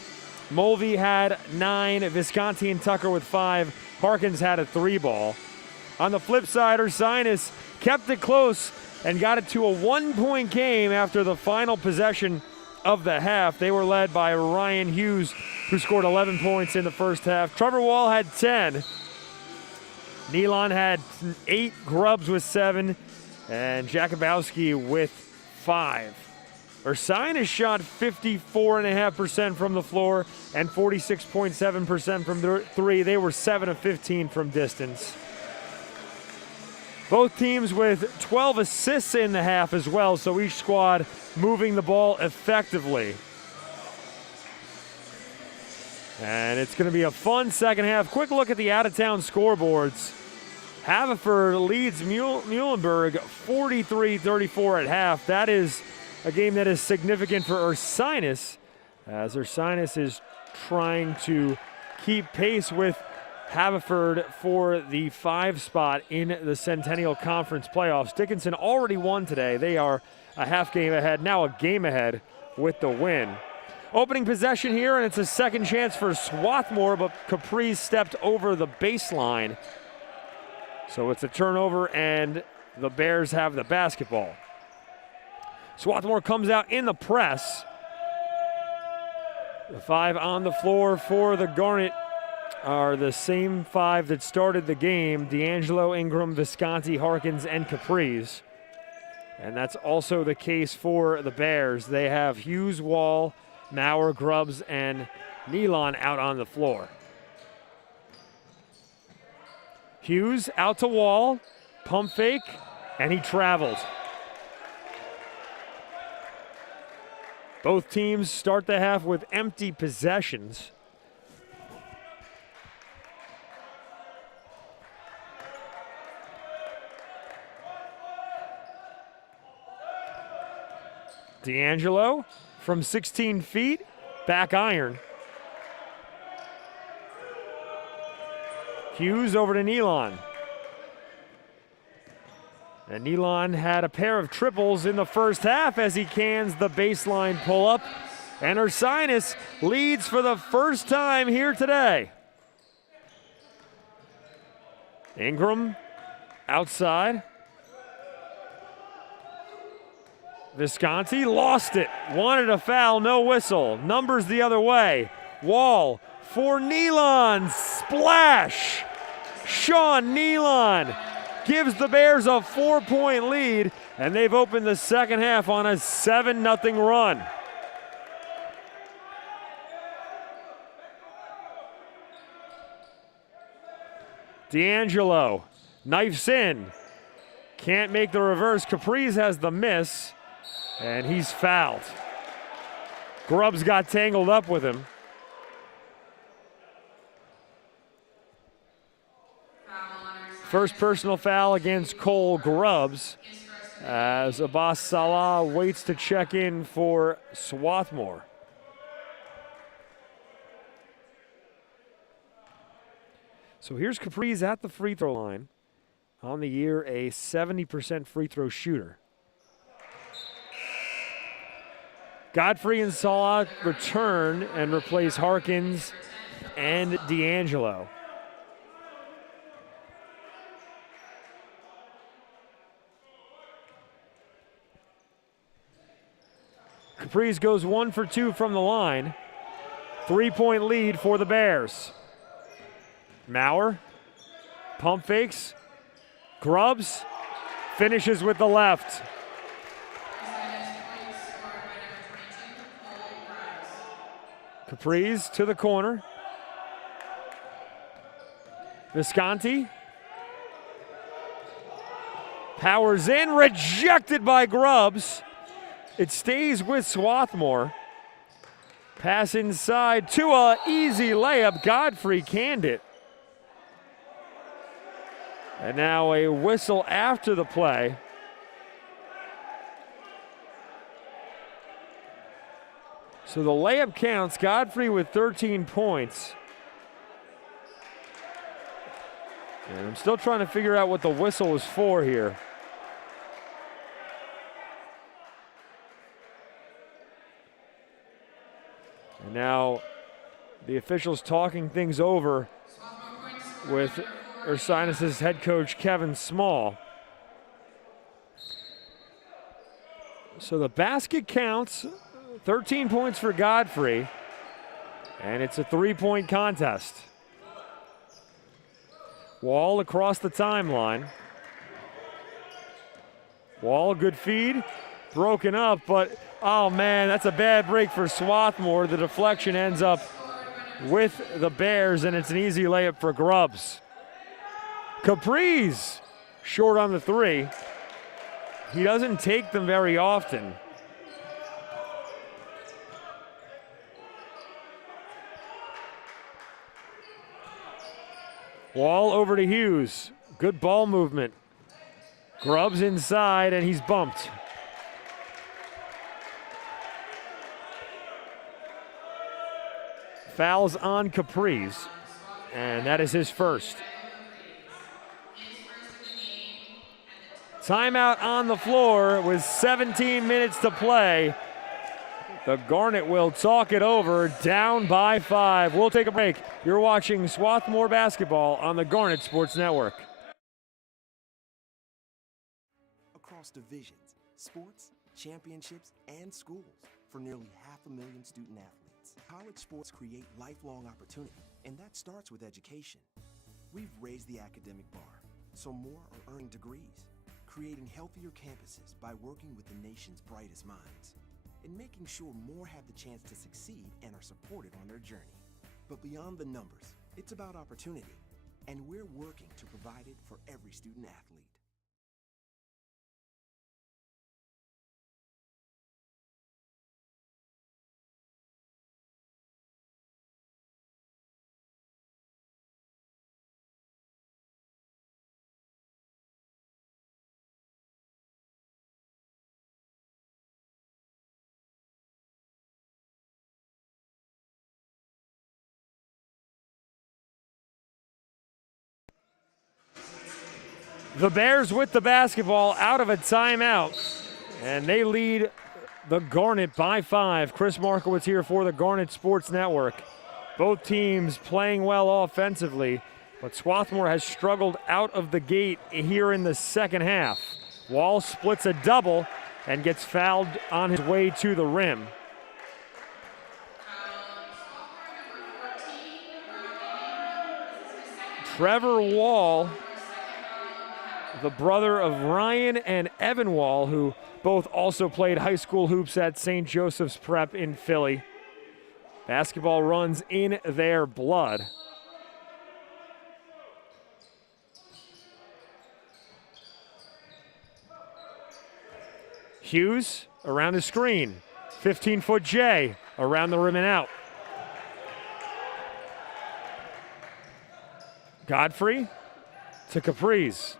Mulvey had 9, Visconti and Tucker with 5. Harkins had a 3-ball. On the flip side, Ursinus kept it close and got it to a 1-point game after the final possession of the half. They were led by Ryan Hughes, who scored 11 points in the first half. Trevor Wall had 10. Nealon had 8, Grubbs with 7, and Jakubowski with 5. Ursinus shot 54.5% from the floor and 46.7% from 3. They were 7 of 15 from distance. Both teams with 12 assists in the half as well, so each squad moving the ball effectively. And it's going to be a fun second half. Quick look at the out-of-town scoreboards. Haverford leads Muhlenberg 43-34 at half. That is a game that is significant for Ursinus, as Ursinus is trying to keep pace with Haverford for the 5 spot in the Centennial Conference playoffs. Dickinson already won today. They are a half game ahead, now a game ahead with the win. Opening possession here, and it's a second chance for Swarthmore, but Caprice stepped over the baseline. So it's a turnover, and the Bears have the basketball. Swarthmore comes out in the press. The 5 on the floor for the Garnet are the same 5 that started the game: D'Angelo, Ingram, Visconti, Harkins, and Caprice. And that's also the case for the Bears. They have Hughes, Wall, Maurer, Grubbs, and Nealon out on the floor. Hughes out to Wall, pump fake, and he traveled. Both teams start the half with empty possessions. D'Angelo from 16 feet, back iron. Hughes over to Nealon. And Nealon had a pair of triples in the first half as he cans the baseline pull-up. And Ursinus leads for the first time here today. Ingram outside. Visconti lost it. Wanted a foul, no whistle. Numbers the other way. Wall for Nealon. Splash! Sean Nealon gives the Bears a 4-point lead, and they've opened the second half on a 7-0 run. D'Angelo knifes in. Can't make the reverse. Caprice has the miss, and he's fouled. Grubbs got tangled up with him. First personal foul against Cole Grubbs as Abbas Salah waits to check in for Swarthmore. So here's Caprice at the free throw line. On the year, a 70% free throw shooter. Godfrey and Salah return and replace Harkins and D'Angelo. Caprice goes 1 for 2 from the line. 3-point lead for the Bears. Maurer, pump fakes. Grubbs finishes with the left. Caprice to the corner. Visconti powers in, rejected by Grubbs. It stays with Swarthmore. Pass inside to an easy layup. Godfrey canned it. And now a whistle after the play. So the layup counts. Godfrey with 13 points. And I'm still trying to figure out what the whistle was for here. And now the officials talking things over with Ursinus' head coach Kevin Small. So the basket counts, 13 points for Godfrey, and it's a 3-point contest. Wall across the timeline. Wall, good feed, broken up, but oh man, that's a bad break for Swarthmore. The deflection ends up with the Bears, and it's an easy layup for Grubbs. Caprice short on the 3. He doesn't take them very often. Wall over to Hughes. Good ball movement. Grubbs inside, and he's bumped. Fouls on Caprice. and that is his first. Timeout on the floor with 17 minutes to play. The Garnet will talk it over, down by 5. We'll take a break. You're watching Swarthmore basketball on the Garnet Sports Network. Across divisions, sports, championships, and schools for nearly 500,000 student athletes. College sports create lifelong opportunity, and that starts with education. We've raised the academic bar, so more are earning degrees, creating healthier campuses by working with the nation's brightest minds, and making sure more have the chance to succeed and are supported on their journey. But beyond the numbers, it's about opportunity, and we're working to provide it for every student athlete. The Bears with the basketball out of a timeout, and they lead the Garnet by 5. Chris Markowitz here for the Garnet Sports Network. Both teams playing well offensively, but Swarthmore has struggled out of the gate here in the second half. Wall splits a double and gets fouled on his way to the rim. Trevor Wall, the brother of Ryan and Evan Wall, who both also played high school hoops at St. Joseph's Prep in Philly. Basketball runs in their blood. Hughes around the screen. 15-foot J around the rim and out. Godfrey to Caprice.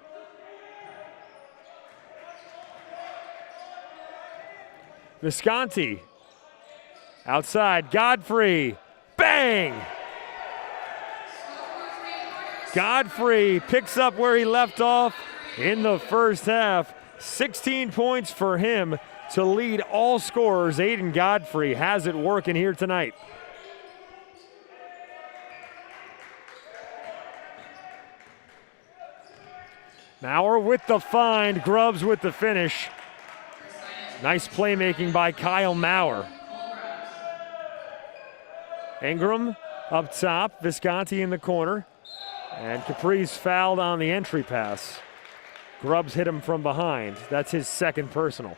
Visconti outside. Godfrey. Bang! Godfrey picks up where he left off in the first half. 16 points for him to lead all scorers. Aiden Godfrey has it working here tonight. Maurer with the find, Grubbs with the finish. Nice playmaking by Kyle Maurer. Ingram up top, Visconti in the corner, and Caprice fouled on the entry pass. Grubbs hit him from behind. That's his second personal.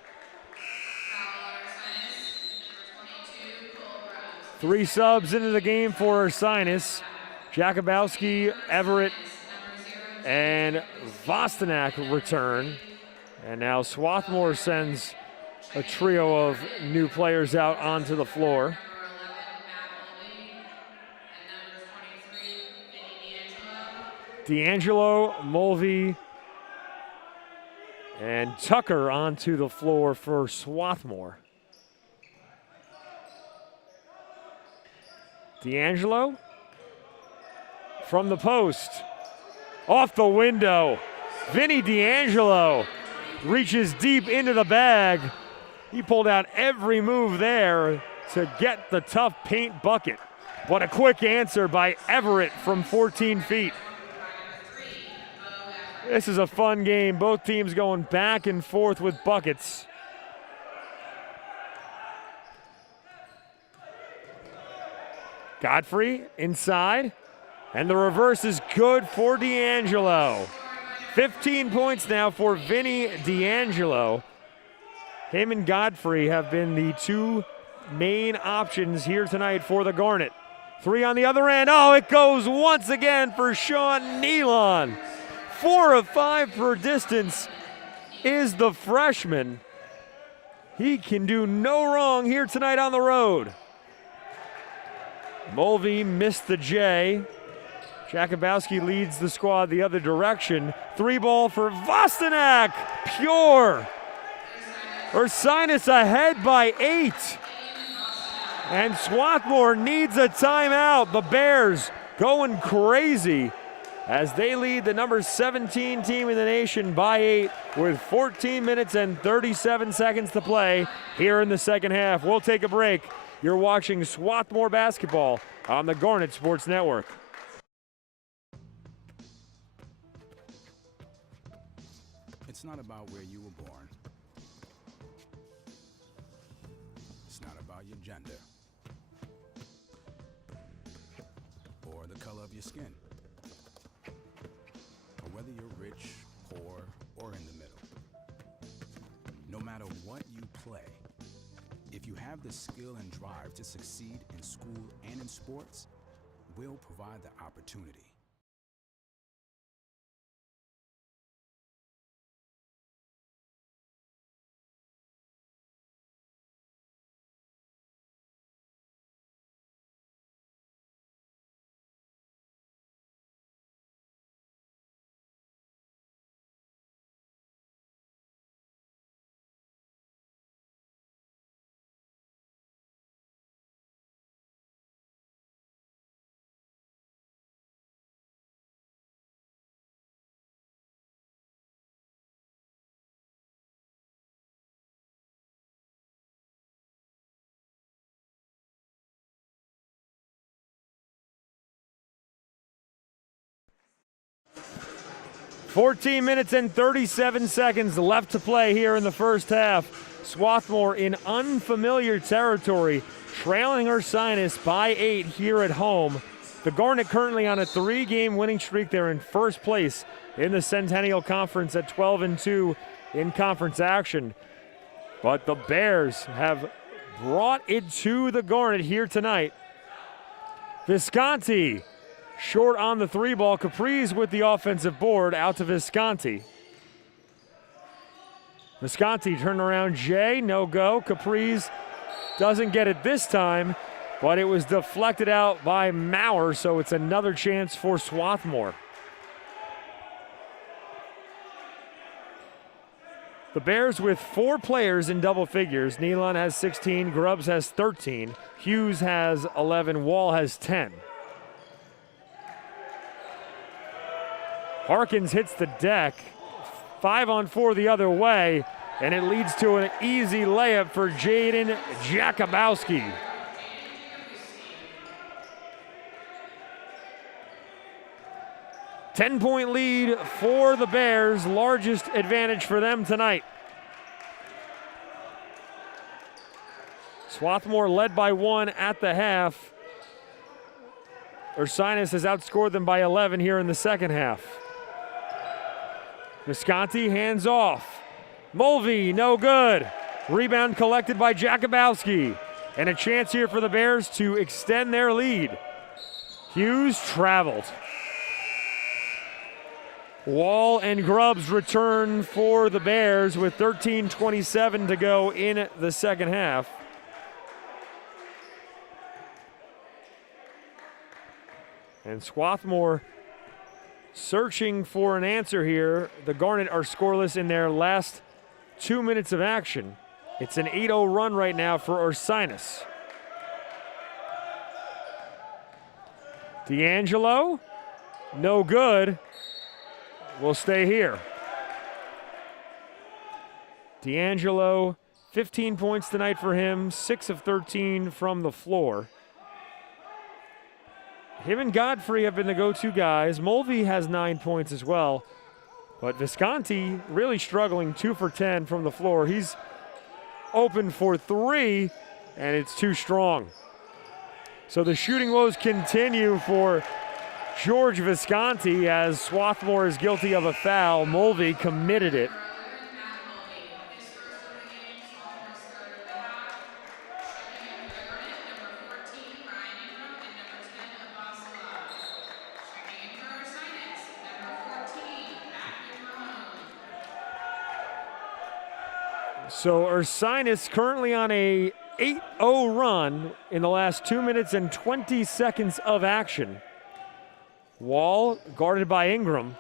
3 subs into the game for Ursinus. Jakubowski, Everett, and Vostenak return. And now Swarthmore sends a trio of new players out onto the floor. D'Angelo, Mulvey, and Tucker onto the floor for Swarthmore. D'Angelo from the post. Off the window. Vinny D'Angelo reaches deep into the bag. He pulled out every move there to get the tough paint bucket. What a quick answer by Everett from 14 feet. This is a fun game. Both teams going back and forth with buckets. Godfrey inside, and the reverse is good for D'Angelo. 15 points now for Vinny D'Angelo. Him and Godfrey have been the 2 main options here tonight for the Garnet. 3 on the other end. Oh, it goes once again for Sean Nealon. 4 of 5 per distance is the freshman. He can do no wrong here tonight on the road. Mulvey missed the J. Jakubowski leads the squad the other direction. 3 ball for Vostenak. Pure. Ursinus ahead by 8. And Swarthmore needs a timeout. The Bears going crazy as they lead the number 17 team in the nation by 8 with 14 minutes and 37 seconds to play here in the second half. We'll take a break. You're watching Swarthmore basketball on the Garnet Sports Network. It's not about where you were born. It's not about your gender or the color of your skin, or whether you're rich, poor, or in the middle. No matter what you play, if you have the skill and drive to succeed in school and in sports, we'll provide the opportunity. "14 minutes and 37 seconds left to play here in the first half. Swarthmore in unfamiliar territory, trailing Ursinus by 8 here at home. The Garnet currently on a 3-game winning streak. They're in first place in the Centennial Conference at 12-2 in conference action. But the Bears have brought it to the Garnet here tonight. Visconti short on the 3 ball. Capri's with the offensive board, out to Visconti. Visconti turn around Jay, no go. Capri's doesn't get it this time, but it was deflected out by Maurer, so it's another chance for Swarthmore. The Bears with 4 players in double figures. Nealon has 16, Grubbs has 13, Hughes has 11, Wall has 10. Harkins hits the deck, 5-on-4 the other way, and it leads to an easy layup for Jaden Jakubowski. Ten-point lead for the Bears, largest advantage for them tonight. Swarthmore led by 1 at the half. Ursinus has outscored them by 11 here in the second half. Visconti hands off. Mulvey, no good. Rebound collected by Jakubowski. And a chance here for the Bears to extend their lead. Hughes traveled. Wall and Grubbs return for the Bears with 13:27 to go in the second half. And Swarthmore searching for an answer here. The Garnet are scoreless in their last 2 minutes of action. It's an 8-0 run right now for Ursinus. D'Angelo, no good. Will stay here. D'Angelo, 15 points tonight for him, 6 of 13 from the floor. Him and Godfrey have been the go-to guys. Mulvey has 9 points as well. But Visconti really struggling, 2 for 10 from the floor. He's open for 3, and it's too strong. So the shooting woes continue for George Visconti as Swarthmore is guilty of a foul. Mulvey committed it. So Ursinus currently on a 8-0 run in the last 2 minutes and 20 seconds of action. Wall guarded by Ingram.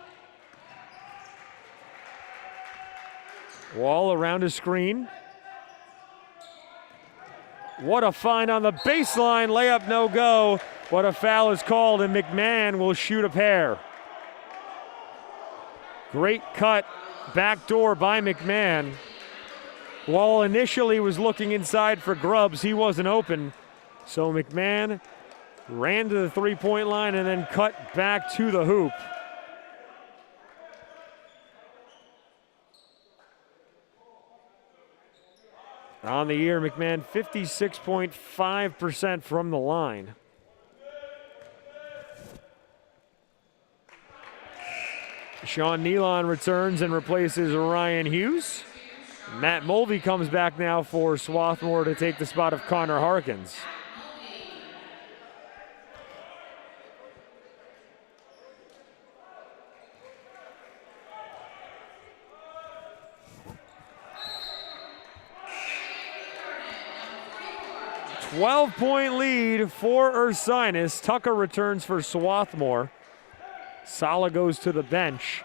Wall around his screen. What a find on the baseline. Layup no go. but a foul is called and McMahon will shoot a pair. Great cut, backdoor by McMahon. Wall initially was looking inside for Grubbs, he wasn't open. So McMahon ran to the three-point line and then cut back to the hoop. On the year, McMahon 56.5% from the line. Sean Nealon returns and replaces Ryan Hughes. Matt Mulvey comes back now for Swarthmore to take the spot of Connor Harkins. .12 lead for Ursinus. Tucker returns for Swarthmore. Sala goes to the bench.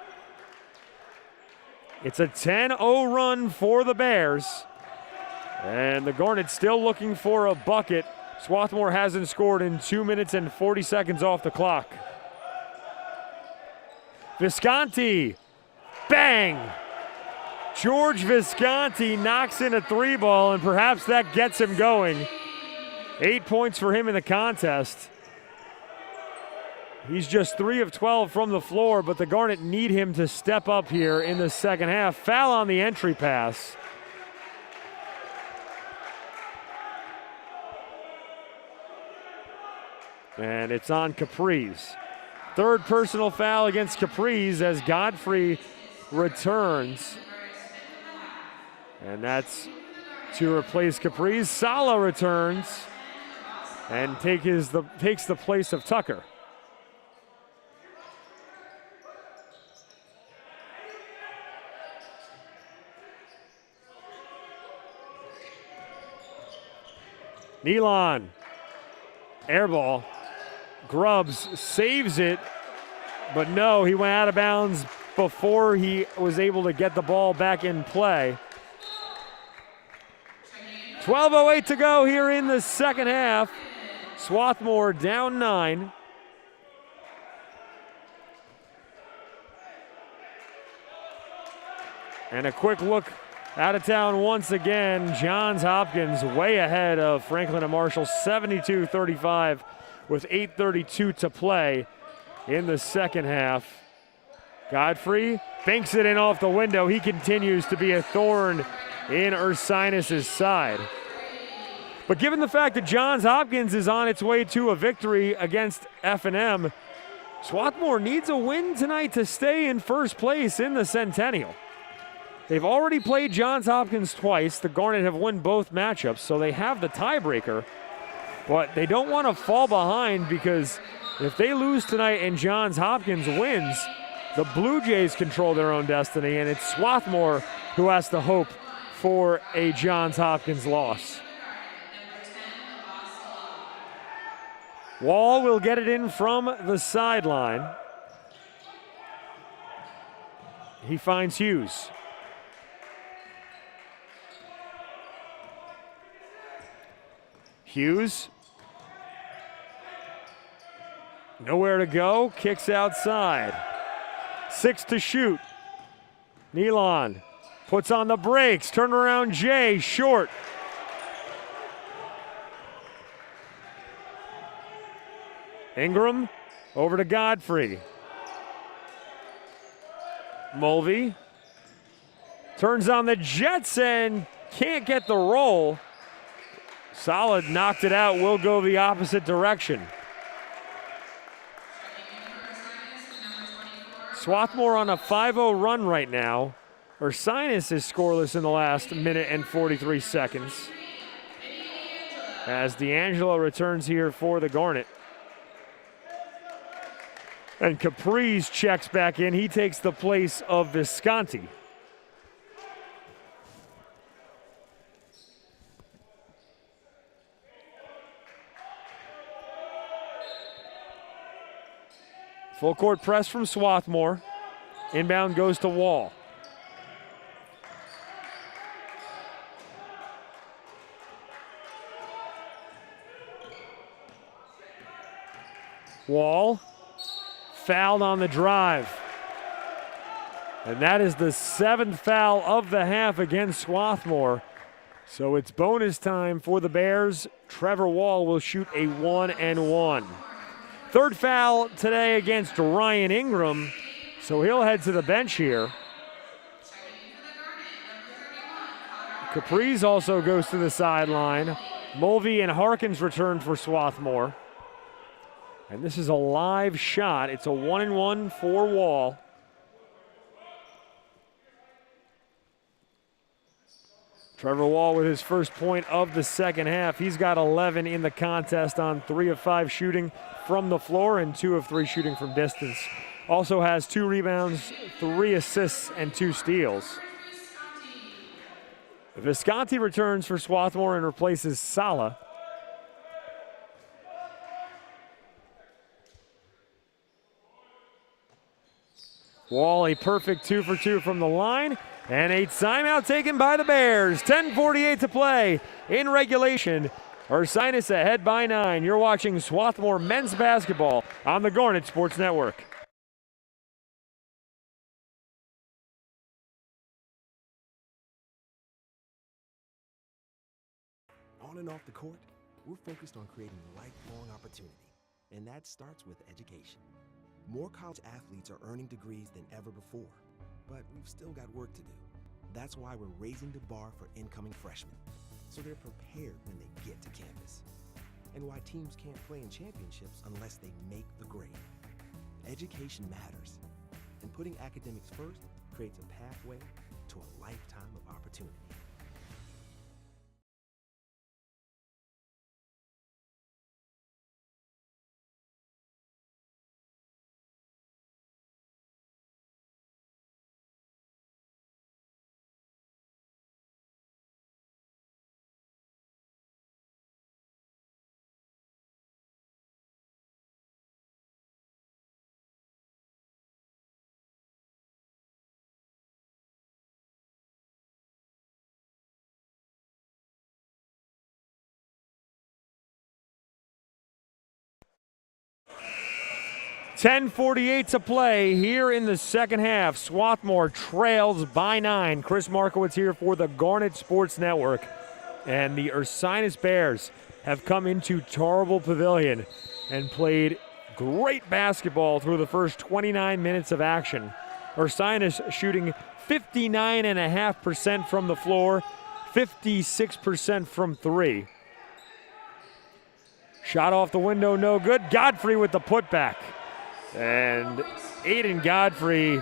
It's a 10-0 run for the Bears. And the Garnets still looking for a bucket. Swarthmore hasn't scored in 2 minutes and 40 seconds off the clock. Visconti, bang! George Visconti knocks in a three ball, and perhaps that gets him going. 8 points for him in the contest. He's just 3 of 12 from the floor, but the Garnet need him to step up here in the second half. Foul on the entry pass. And it's on Caprice. Third personal foul against Caprice as Godfrey returns. And that's to replace Caprice. Sala returns and takes the place of Tucker. Nealon, air ball. Grubbs saves it, but no, he went out of bounds before he was able to get the ball back in play. 12:08 to go here in the second half. Swarthmore down 9. And a quick look out of town once again. Johns Hopkins way ahead of Franklin and Marshall, 72-35 with 8:32 to play in the second half. Godfrey banks it in off the window. He continues to be a thorn in Ursinus' side. But given the fact that Johns Hopkins is on its way to a victory against F&M, Swarthmore needs a win tonight to stay in first place in the Centennial. They've already played Johns Hopkins twice. The Garnet have won both matchups, so they have the tiebreaker. But they don't want to fall behind, because if they lose tonight and Johns Hopkins wins, the Blue Jays control their own destiny, and it's Swarthmore who has to hope for a Johns Hopkins loss. Wall will get it in from the sideline. He finds Hughes. Hughes, nowhere to go, kicks outside. 6 to shoot. Nealon puts on the brakes, turnaround Jay, short. Ingram over to Godfrey. Mulvey turns on the Jets and can't get the roll. Solid knocked it out, will go the opposite direction. Swarthmore on a 5-0 run right now. Ursinus is scoreless in the last minute and 43 seconds. As D'Angelo returns here for the Garnet. And Caprice checks back in. He takes the place of Visconti. Full court press from Swarthmore. Inbound goes to Wall. Wall fouled on the drive. And that is the 7th foul of the half against Swarthmore. So it's bonus time for the Bears. Trevor Wall will shoot a 1-and-1. 3rd foul today against Ryan Ingram. So he'll head to the bench here. Caprice also goes to the sideline. Mulvey and Harkins return for Swarthmore. And this is a live shot. It's a 1-and-1 for Wall. Trevor Wall with his first point of the second half. He's got 11 in the contest on 3 of 5 shooting from the floor and 2 of 3 shooting from distance. Also has 2 rebounds, 3 assists, and 2 steals. Visconti returns for Swarthmore and replaces Sala. Wall a perfect 2 for 2 from the line. And a timeout taken by the Bears. 10:48 to play in regulation. Ursinus ahead by 9. You're watching Swarthmore men's basketball on the Garnet Sports Network. On and off the court, we're focused on creating lifelong opportunity, and that starts with education. More college athletes are earning degrees than ever before, but we've still got work to do. That's why we're raising the bar for incoming freshmen, so they're prepared when they get to campus. And why teams can't play in championships unless they make the grade. Education matters, and putting academics first creates a pathway to a lifetime of opportunity. .10:48 to play here in the second half. Swarthmore trails by 9. Chris Markowitz here for the Garnet Sports Network. And the Ursinus Bears have come into Tarble Pavilion and played great basketball through the first 29 minutes of action. Ursinus shooting 59.5% from the floor, 56% from 3. Shot off the window, no good. Godfrey with the putback. And Aiden Godfrey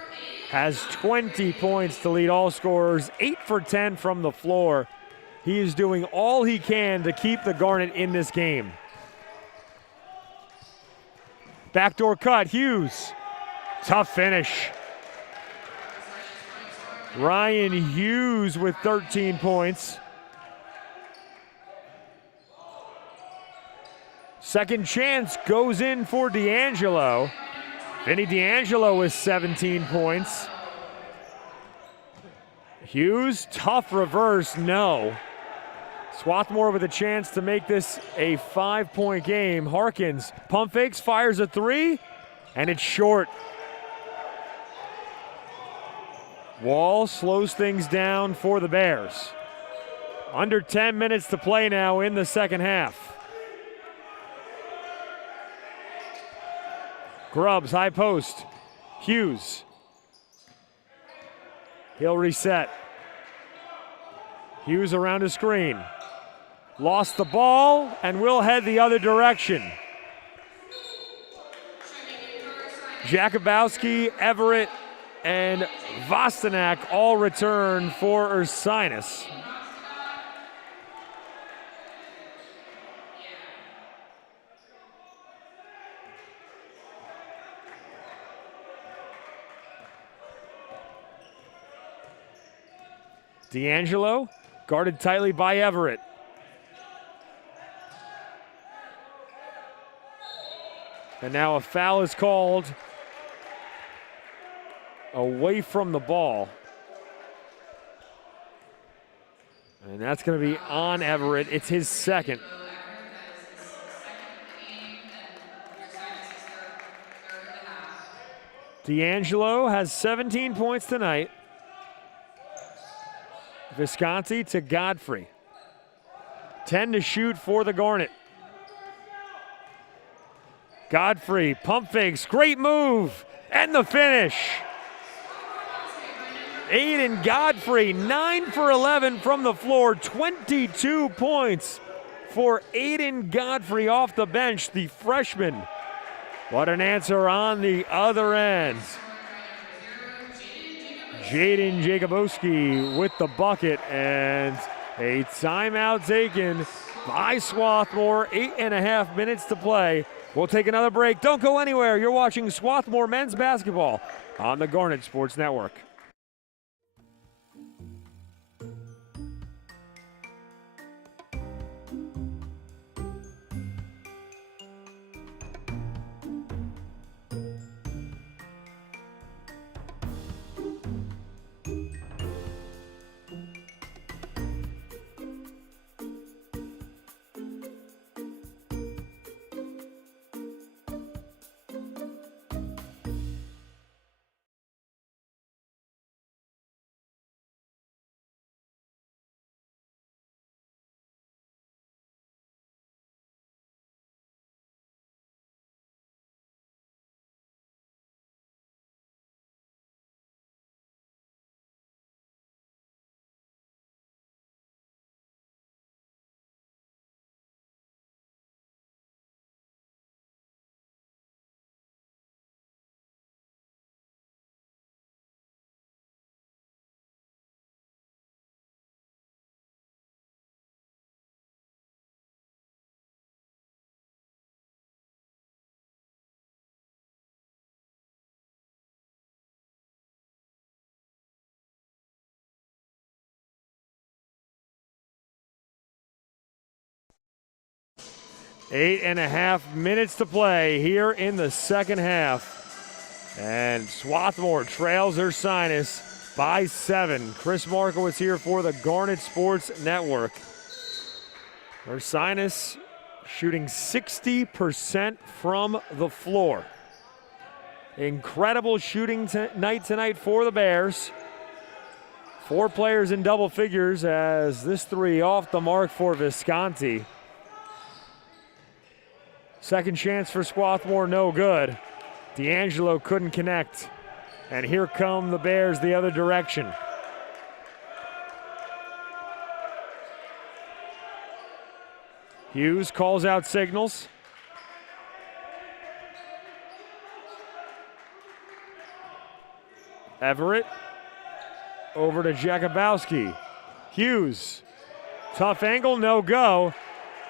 has 20 points to lead all scorers, 8 for 10 from the floor. He is doing all he can to keep the Garnet in this game. Backdoor cut, Hughes. Tough finish. Ryan Hughes with 13 points. Second chance goes in for D'Angelo. Vinny D'Angelo with 17 points. Hughes, tough reverse, no. Swarthmore with a chance to make this a 5-point game. Harkins pump fakes, fires a 3, and it's short. Wall slows things down for the Bears. Under 10 minutes to play now in the second half. Grubbs, high post. Hughes. He'll reset. Hughes around a screen. Lost the ball and will head the other direction. Jakubowski, Everett, and Vostanak all return for Ursinus. D'Angelo guarded tightly by Everett. And now a foul is called away from the ball. And that's going to be on Everett. It's his second. D'Angelo has 17 points tonight. Visconti to Godfrey. 10 to shoot for the Garnet. Godfrey, pump fakes, great move, and the finish. Aiden Godfrey, 9 for 11 from the floor, 22 points for Aiden Godfrey off the bench, the freshman. What an answer on the other end. Jaden Jacobowski with the bucket, and a timeout taken by Swarthmore. 8.5 minutes to play. We'll take another break. Don't go anywhere. You're watching Swarthmore men's basketball on the Garnet Sports Network. Eight and a half minutes to play here in the second half. And Swarthmore trails Ursinus by 7. Chris Markowitz here for the Garnet Sports Network. Ursinus shooting 60% from the floor. Incredible shooting night tonight for the Bears. 4 players in double figures as this 3 off the mark for Visconti. Second chance for Swarthmore, no good. D'Angelo couldn't connect. And here come the Bears the other direction. Hughes calls out signals. Everett over to Jakubowski. Hughes, tough angle, no go.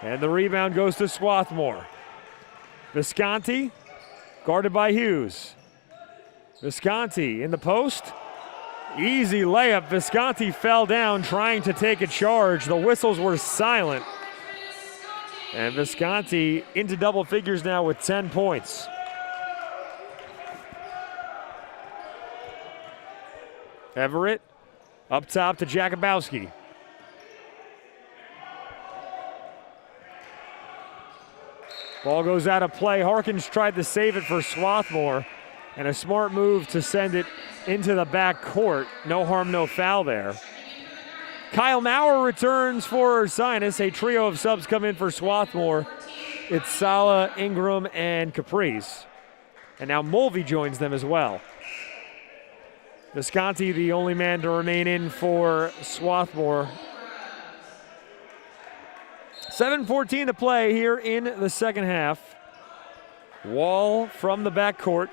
And the rebound goes to Swarthmore. Visconti, guarded by Hughes. Visconti in the post. Easy layup. Visconti fell down trying to take a charge. The whistles were silent. And Visconti into double figures now with 10 points. Everett up top to Jakubowski. Ball goes out of play. Harkins tried to save it for Swarthmore, and a smart move to send it into the back court. No harm, no foul there. Kyle Maurer returns for Ursinus. A trio of subs come in for Swarthmore. It's Sala, Ingram, and Caprice. And now Mulvey joins them as well. Visconti, the only man to remain in for Swarthmore. 7:14 to play here in the second half. Wall from the backcourt.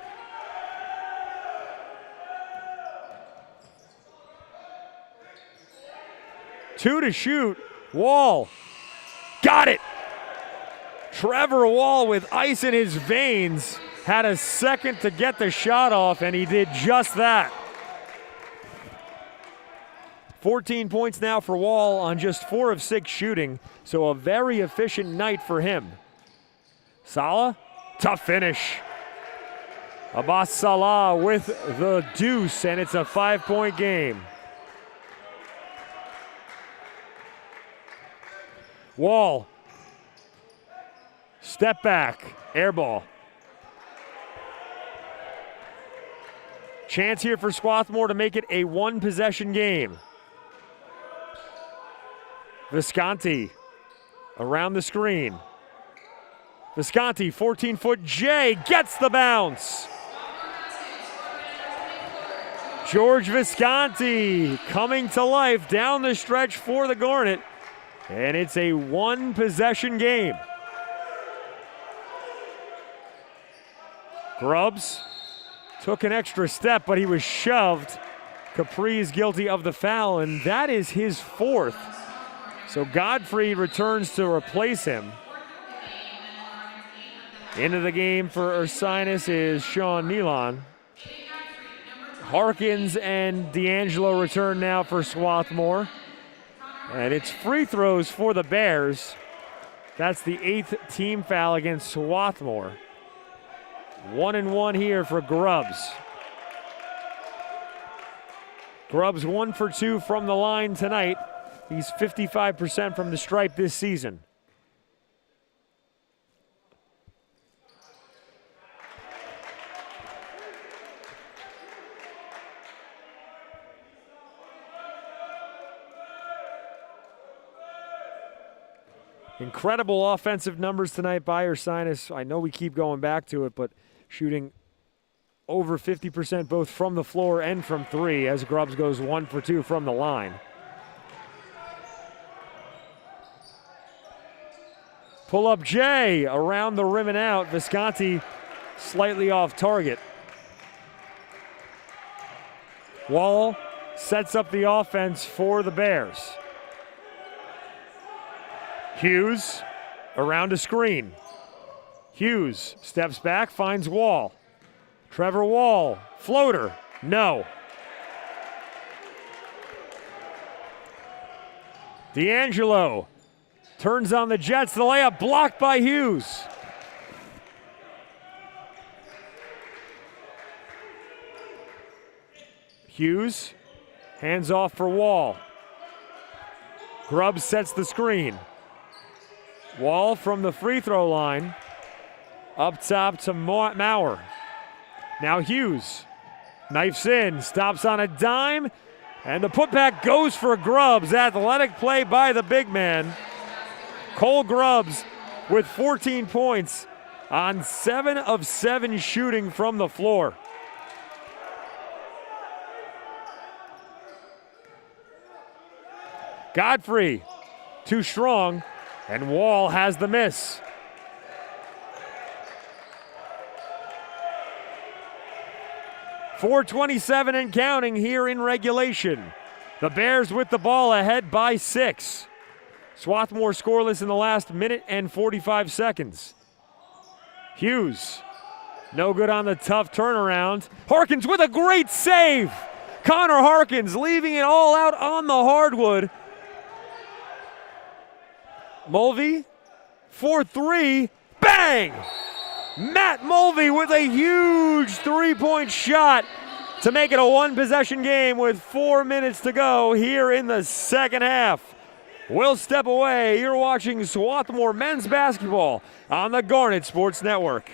Two to shoot. Wall. Got it. Trevor Wall with ice in his veins had a second to get the shot off, and he did just that. 14 points now for Wall on just 4 of 6 shooting, so a very efficient night for him. Salah, tough finish. Abbas Salah with the deuce, and it's a 5-point game. Wall, step back, air ball. Chance here for Swarthmore to make it a one-possession game. Visconti around the screen. Visconti, 14-foot J, gets the bounce. George Visconti coming to life down the stretch for the Garnet, and it's a one-possession game. Grubbs took an extra step, but he was shoved. Capri is guilty of the foul, and that is his fourth. So Godfrey returns to replace him. Into the game for Ursinus is Sean Milan. Harkins and D'Angelo return now for Swarthmore. And it's free throws for the Bears. That's the 8th team foul against Swarthmore. 1-1 here for Grubbs. Grubbs 1 for 2 from the line tonight. He's 55% from the stripe this season. Incredible offensive numbers tonight by Ursinus. I know we keep going back to it, but shooting over 50% both from the floor and from three as Grubbs goes 1 for 2 from the line. Pull up J around the rim and out. Visconti slightly off target. Wall sets up the offense for the Bears. Hughes around a screen. Hughes steps back, finds Wall. Trevor Wall, floater, no. D'Angelo turns on the Jets, the layup blocked by Hughes. Hughes hands off for Wall. Grubbs sets the screen. Wall from the free throw line. Up top to Maurer. Now Hughes knifes in, stops on a dime, and the putback goes for Grubbs. Athletic play by the big man. Cole Grubbs with 14 points on 7 of 7 shooting from the floor. Godfrey, too strong, and Wall has the miss. .427 and counting here in regulation. The Bears with the ball ahead by 6. Swarthmore scoreless in the last minute and 45 seconds. Hughes, no good on the tough turnaround. Harkins with a great save. Connor Harkins leaving it all out on the hardwood. Mulvey for 3, bang! Matt Mulvey with a huge three-point shot to make it a one-possession game with 4 minutes to go here in the second half. We'll step away. You're watching Swarthmore men's basketball on the Garnet Sports Network.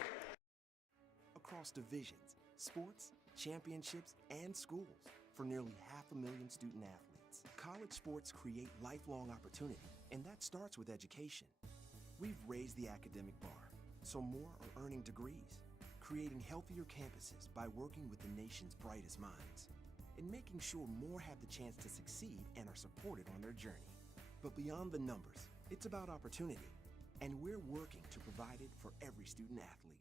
Across divisions, sports, championships, and schools for nearly 500,000 student athletes, college sports create lifelong opportunity, and that starts with education. We've raised the academic bar, so more are earning degrees, creating healthier campuses by working with the nation's brightest minds, and making sure more have the chance to succeed and are supported on their journey. But beyond the numbers, it's about opportunity, and we're working to provide it for every student athlete.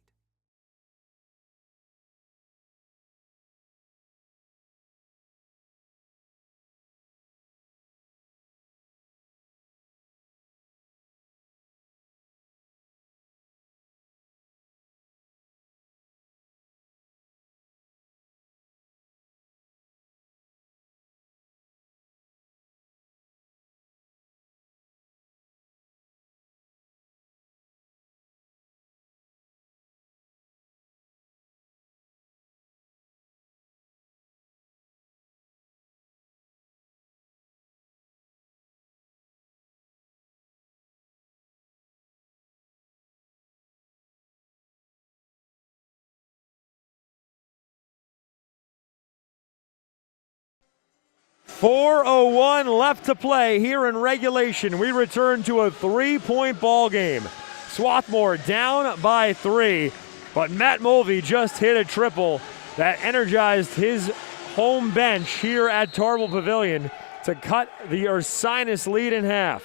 4:01 left to play here in regulation. We return to a 3-point ball game. Swarthmore down by 3, but Matt Mulvey just hit a triple that energized his home bench here at Tarble Pavilion to cut the Ursinus lead in half.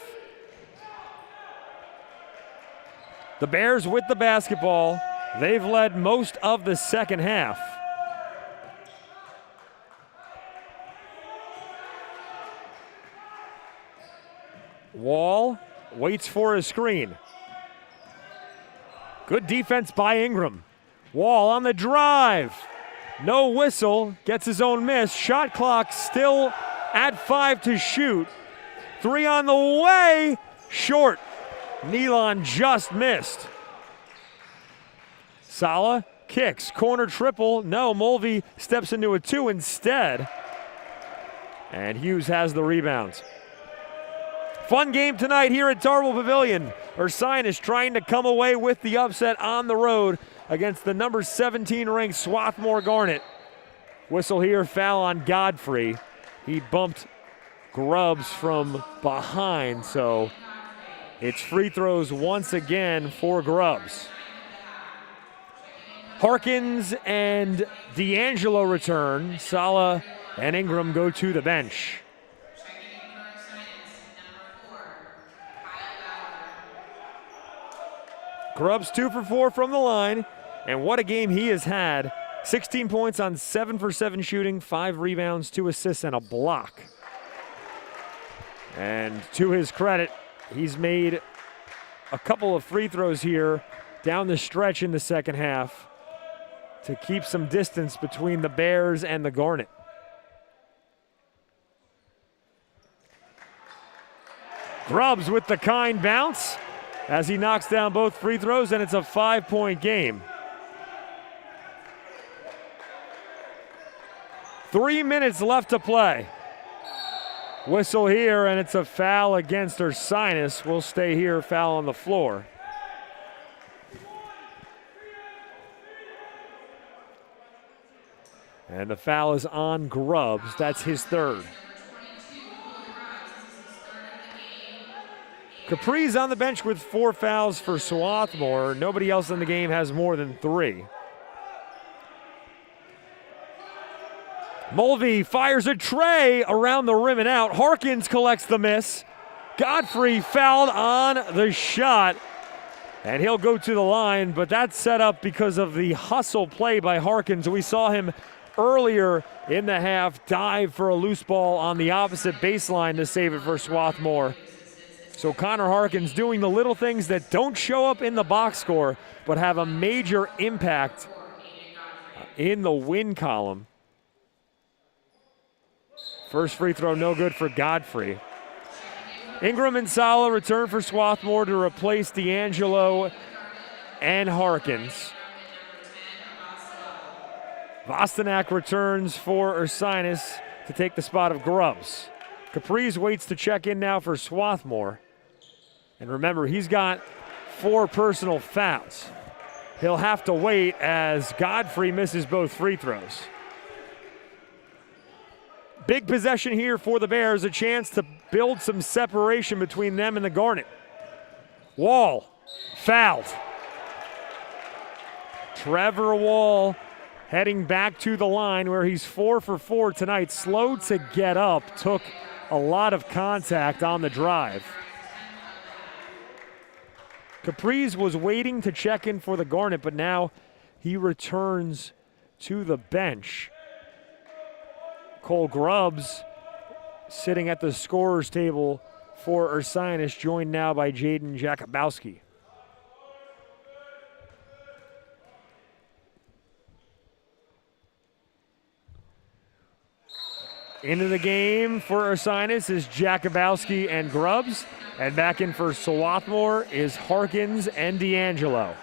The Bears with the basketball. They've led most of the second half. Wall waits for a screen. Good defense by Ingram. Wall on the drive. No whistle, gets his own miss. Shot clock still at 5 to shoot. 3 on the way, short. Nealon just missed. Sala kicks, corner triple. No, Mulvey steps into a 2 instead. And Hughes has the rebound. Fun game tonight here at Tarble Pavilion. Ursinus trying to come away with the upset on the road against the number 17 ranked Swarthmore Garnet. Whistle here, foul on Godfrey. He bumped Grubbs from behind, so it's free throws once again for Grubbs. Harkins and D'Angelo return. Sala and Ingram go to the bench. Grubbs 2 for 4 from the line, and what a game he has had. 16 points on 7 for 7 shooting, 5 rebounds, 2 assists, and a block. And to his credit, he's made a couple of free throws here down the stretch in the second half to keep some distance between the Bears and the Garnet. Grubbs with the kind bounce as he knocks down both free throws, and it's a 5-point game. 3 minutes left to play. Whistle here, and it's a foul against Ursinus. Will stay here, foul on the floor. And the foul is on Grubbs. That's his third. Capri's on the bench with 4 fouls for Swarthmore. Nobody else in the game has more than 3. Mulvey fires a tray around the rim and out. Harkins collects the miss. Godfrey fouled on the shot, and he'll go to the line, but that's set up because of the hustle play by Harkins. We saw him earlier in the half dive for a loose ball on the opposite baseline to save it for Swarthmore. So Connor Harkins doing the little things that don't show up in the box score but have a major impact in the win column. First free throw no good for Godfrey. Ingram and Sala return for Swarthmore to replace D'Angelo and Harkins. Vostenak returns for Ursinus to take the spot of Grubbs. Capri's waits to check in now for Swarthmore. And remember, he's got 4 personal fouls. He'll have to wait as Godfrey misses both free throws. Big possession here for the Bears, a chance to build some separation between them and the Garnet. Wall, fouled. Trevor Wall heading back to the line where he's 4 for 4 tonight. Slow to get up, took a lot of contact on the drive. Capri's was waiting to check in for the Garnet, but now he returns to the bench. Cole Grubbs sitting at the scorer's table for Ursinus, joined now by Jaden Jakubowski. Into the game for Ursinus is Jakubowski and Grubbs. And back in for Swarthmore is Harkins and D'Angelo.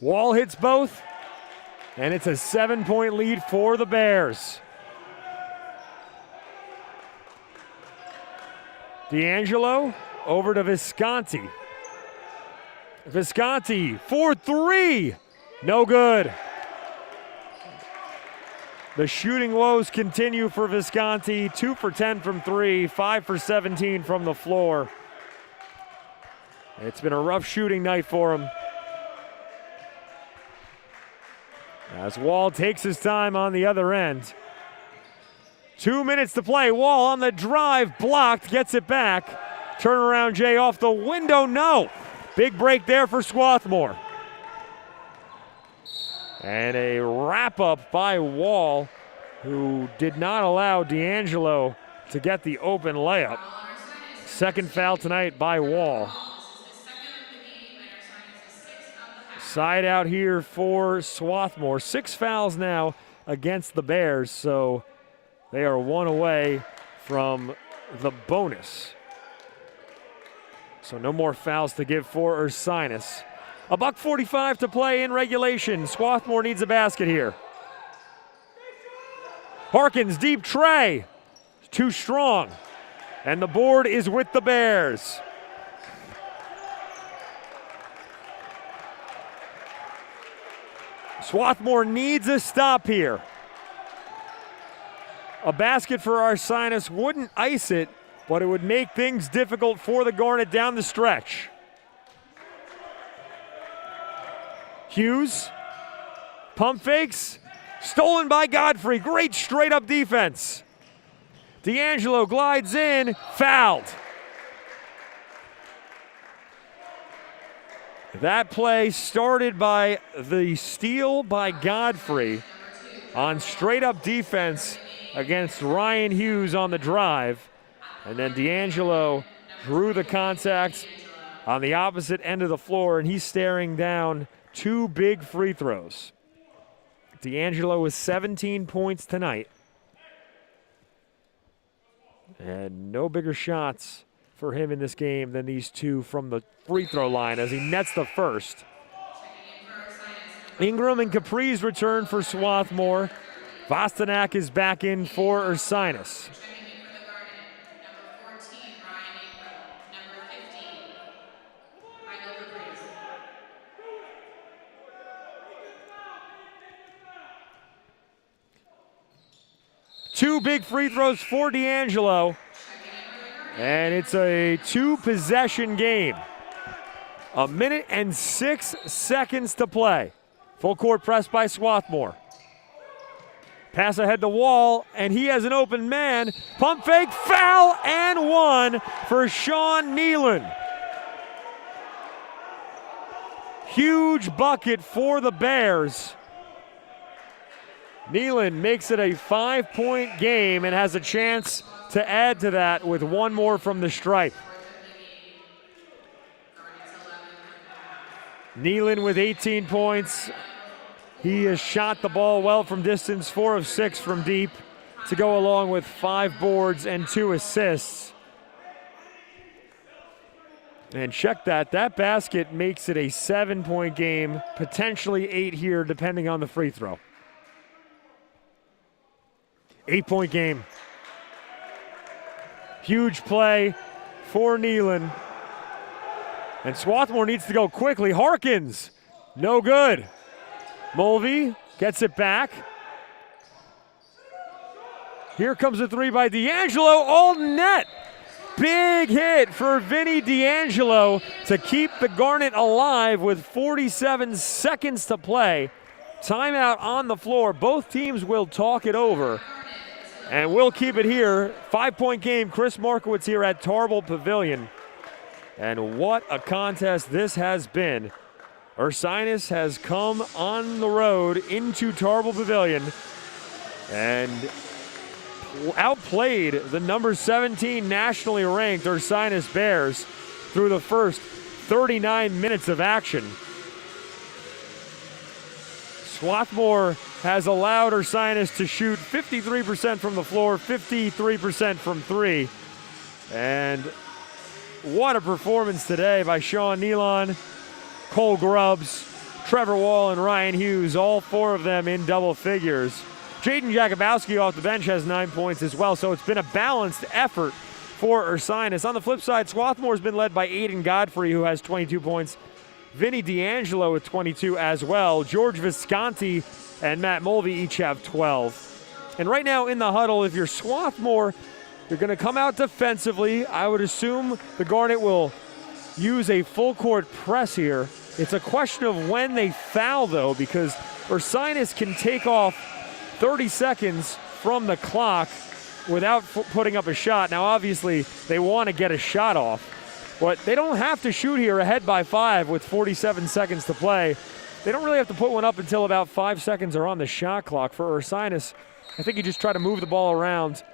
Wall hits both. And it's a 7-point lead for the Bears. D'Angelo over to Visconti. Visconti for three. No good. The shooting woes continue for Visconti. 2 for 10 from three, 5 for 17 from the floor. It's been a rough shooting night for him. As Wall takes his time on the other end. 2 minutes to play. Wall on the drive, blocked, gets it back. Turnaround Jay off the window, no. Big break there for Swarthmore. And a wrap up by Wall, who did not allow D'Angelo to get the open layup. Second foul tonight by Wall. Side out here for Swarthmore. 6 fouls now against the Bears, so they are 1 away from the bonus. So no more fouls to give for Ursinus. $1:45 to play in regulation. Swarthmore needs a basket here. Harkins, deep tray. Too strong. And the board is with the Bears. Swarthmore needs a stop here. A basket for Ursinus wouldn't ice it, but it would make things difficult for the Garnet down the stretch. Hughes, pump fakes, stolen by Godfrey. Great straight up defense. D'Angelo glides in, fouled. That play started by the steal by Godfrey on straight up defense against Ryan Hughes on the drive. And then D'Angelo drew the contact on the opposite end of the floor, and he's staring down 2 big free throws. D'Angelo with 17 points tonight. And no bigger shots for him in this game than these 2 from the free throw line as he nets the first. Ingram and Capri's return for Swarthmore. Vostenak is back in for Ursinus. Two big free throws for D'Angelo. And it's a 2-possession game. 1 minute and 6 seconds to play. Full court press by Swarthmore. Pass ahead to Wall, and he has an open man. Pump fake, foul, and 1 for Sean Nealon. Huge bucket for the Bears. Nealon makes it a 5-point game and has a chance to add to that with 1 more from the stripe. Nealon with 18 points. He has shot the ball well from distance, 4 of 6 from deep, to go along with 5 boards and 2 assists. And check that. That basket makes it a 7-point game, potentially 8 here, depending on the free throw. 8-point game. Huge play for Nealon. And Swarthmore needs to go quickly. Harkins, no good. Mulvey gets it back. Here comes a 3 by D'Angelo, all net. Big hit for Vinny D'Angelo to keep the Garnet alive with 47 seconds to play. Timeout on the floor. Both teams will talk it over. And we'll keep it here. 5-point game. Chris Markowitz here at Tarble Pavilion. And what a contest this has been. Ursinus has come on the road into Tarble Pavilion and outplayed the number 17 nationally ranked Ursinus Bears through the first 39 minutes of action. Swarthmore has allowed Ursinus to shoot 53% from the floor, 53% from 3. And what a performance today by Sean Nealon. Cole Grubbs, Trevor Wall and Ryan Hughes, all 4 of them in double figures. Jaden Jakubowski off the bench has 9 points as well, so it's been a balanced effort for Ursinus. On the flip side, Swarthmore's been led by Aiden Godfrey, who has 22 points. Vinny D'Angelo with 22 as well. George Visconti and Matt Mulvey each have 12. And right now in the huddle, if you're Swarthmore, you're going to come out defensively. I would assume the Garnet will use a full court press here. It's a question of when they foul, though, because Ursinus can take off 30 seconds from the clock without putting up a shot. Now, obviously, they want to get a shot off, but they don't have to shoot here ahead by 5 with 47 seconds to play. They don't really have to put one up until about 5 seconds are on the shot clock. For Ursinus, I think you just try to move the ball around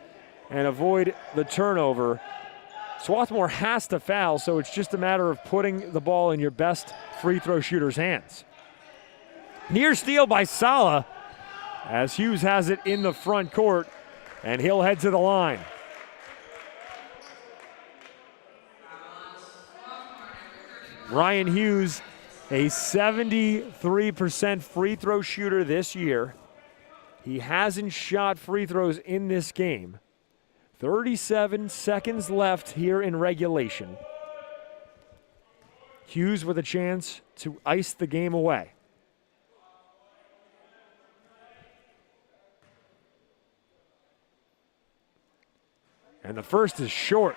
and avoid the turnover. Swarthmore has to foul, so it's just a matter of putting the ball in your best free throw shooter's hands. Near steal by Sala, as Hughes has it in the front court, and he'll head to the line. Ryan Hughes, a 73% free throw shooter this year. He hasn't shot free throws in this game. 37 seconds left here in regulation. Hughes with a chance to ice the game away. And the first is short.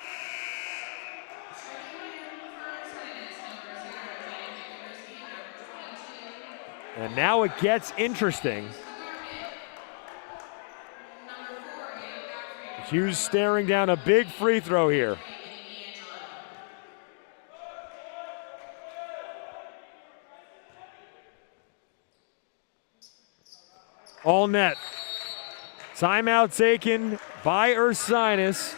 And now it gets interesting. Hughes staring down a big free throw here. All net. Timeout taken by Ursinus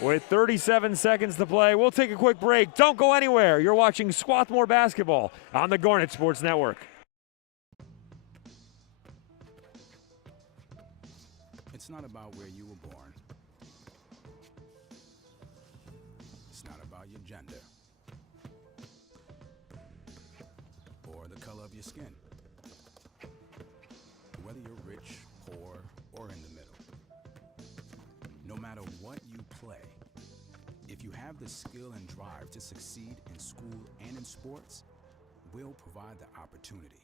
with 37 seconds to play. We'll take a quick break. Don't go anywhere. You're watching Swarthmore basketball on the Garnet Sports Network. It's not about where you were born. It's not about your gender or the color of your skin. Whether you're rich, poor, or in the middle, no matter what you play, if you have the skill and drive to succeed in school and in sports, we'll provide the opportunity.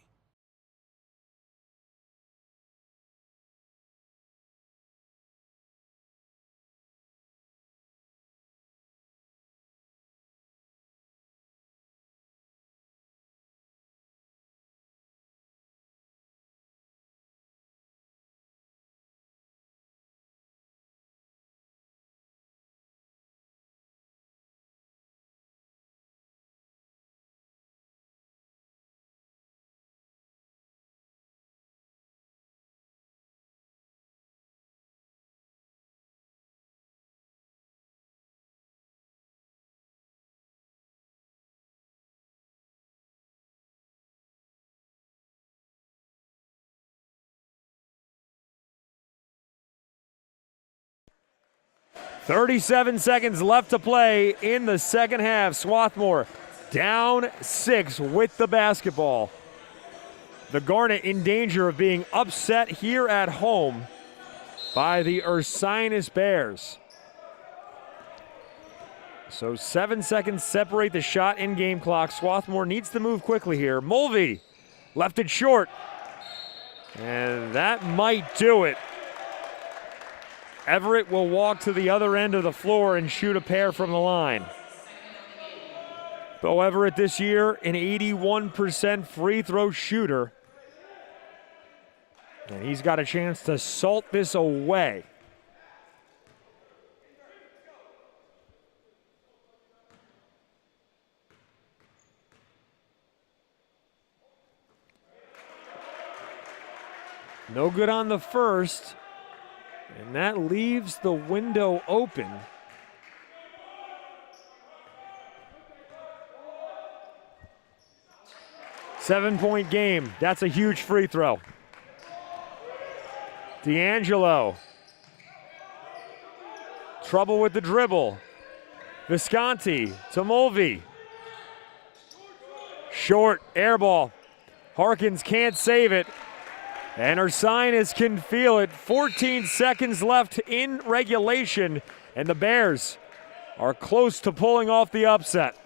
.37 seconds left to play in the second half. Swarthmore down 6 with the basketball. The Garnet in danger of being upset here at home by the Ursinus Bears. So 7 seconds separate the shot in game clock. Swarthmore needs to move quickly here. Mulvey left it short. And that might do it. Everett will walk to the other end of the floor and shoot a pair from the line. Bo Everett this year, an 81% free throw shooter. And he's got a chance to salt this away. No good on the first. And that leaves the window open. Seven-point game. That's a huge free throw. D'Angelo. Trouble with the dribble. Visconti to Mulvey. Short, air ball. Harkins can't save it. And Ursinus can feel it. 14 seconds left in regulation, and the Bears are close to pulling off the upset.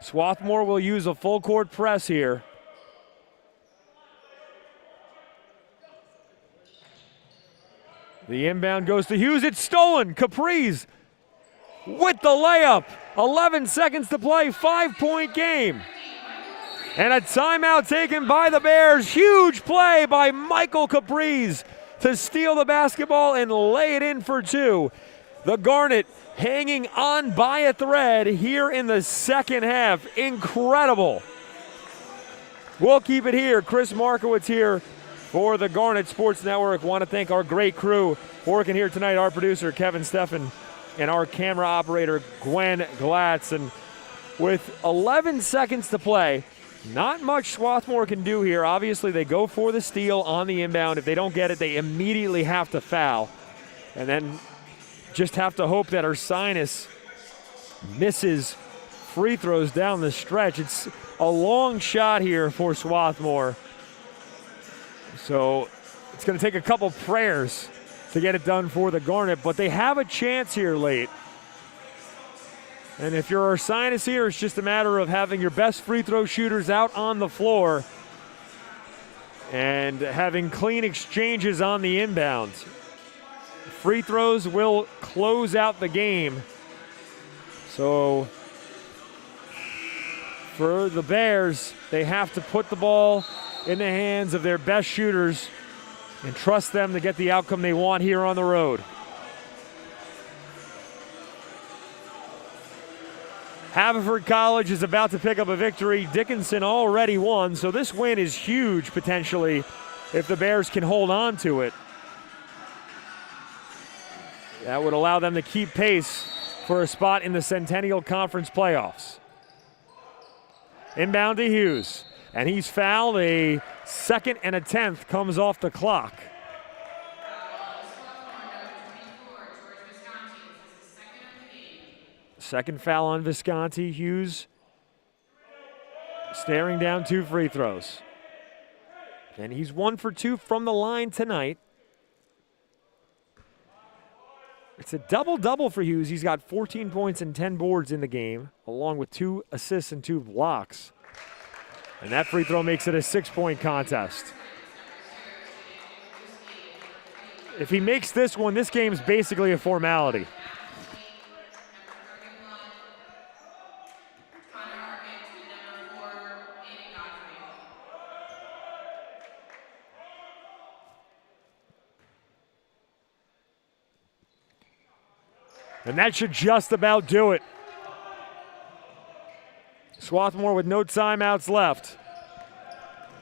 Swarthmore will use a full court press here. The inbound goes to Hughes. It's stolen. Capri's with the layup. 11 seconds to play. 5-point game. And a timeout taken by the Bears. Huge play by Michael Capri's to steal the basketball and lay it in for two. The Garnet hanging on by a thread here in the second half. Incredible. We'll keep it here. Chris Markowitz here for the Garnet Sports Network. Want to thank our great crew working here tonight, our producer Kevin Steffen and our camera operator Gwen Glatz. And with 11 seconds to play, not much Swarthmore can do here. Obviously, they go for the steal on the inbound. If they don't get it, they immediately have to foul. And then just have to hope that Ursinus misses free throws down the stretch. It's a long shot here for Swarthmore. So it's going to take a couple prayers to get it done for the Garnet, but they have a chance here late. And if you're Ursinus here, it's just a matter of having your best free throw shooters out on the floor and having clean exchanges on the inbounds. Free throws will close out the game. So for the Bears, they have to put the ball in the hands of their best shooters and trust them to get the outcome they want here on the road. Haverford College is about to pick up a victory. Dickinson already won, so this win is huge potentially if the Bears can hold on to it. That would allow them to keep pace for a spot in the Centennial Conference playoffs. Inbound to Hughes, and he's fouled. A second and a 10th comes off the clock. Second foul on Visconti. Hughes staring down two free throws. And he's 1 for 2 from the line tonight. It's a double-double for Hughes. He's got 14 points and 10 boards in the game, along with 2 assists and 2 blocks. And that free throw makes it a 6-point contest. If he makes this one, this game's basically a formality. And that should just about do it. Swarthmore with no timeouts left.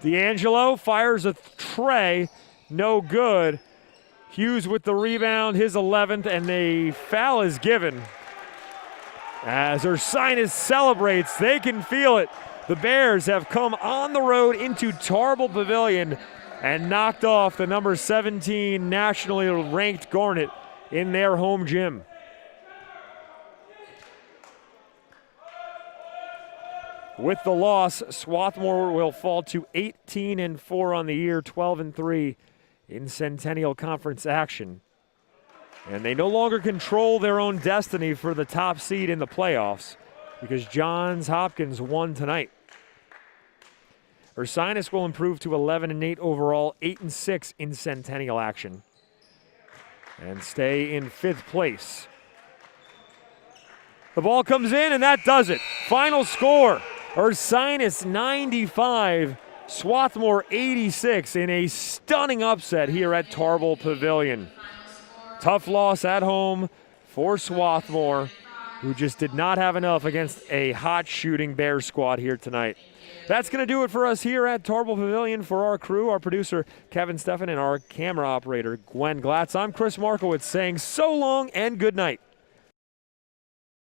D'Angelo fires a tray, no good. Hughes with the rebound, his 11th, and the foul is given. As Ursinus celebrates, they can feel it. The Bears have come on the road into Tarble Pavilion and knocked off the number 17 nationally ranked Garnet in their home gym. With the loss, Swarthmore will fall to 18-4 on the year, 12-3 in Centennial Conference action. And they no longer control their own destiny for the top seed in the playoffs because Johns Hopkins won tonight. Ursinus will improve to 11-8 overall, 8-6 in Centennial action, and stay in 5th place. The ball comes in, and that does it. Final score. Ursinus 95, Swarthmore 86 in a stunning upset here at Tarble Pavilion. Tough loss at home for Swarthmore, who just did not have enough against a hot shooting Bears squad here tonight. That's going to do it for us here at Tarble Pavilion. For our crew, our producer Kevin Steffen, and our camera operator Gwen Glatz, I'm Chris Markowitz saying so long and good night.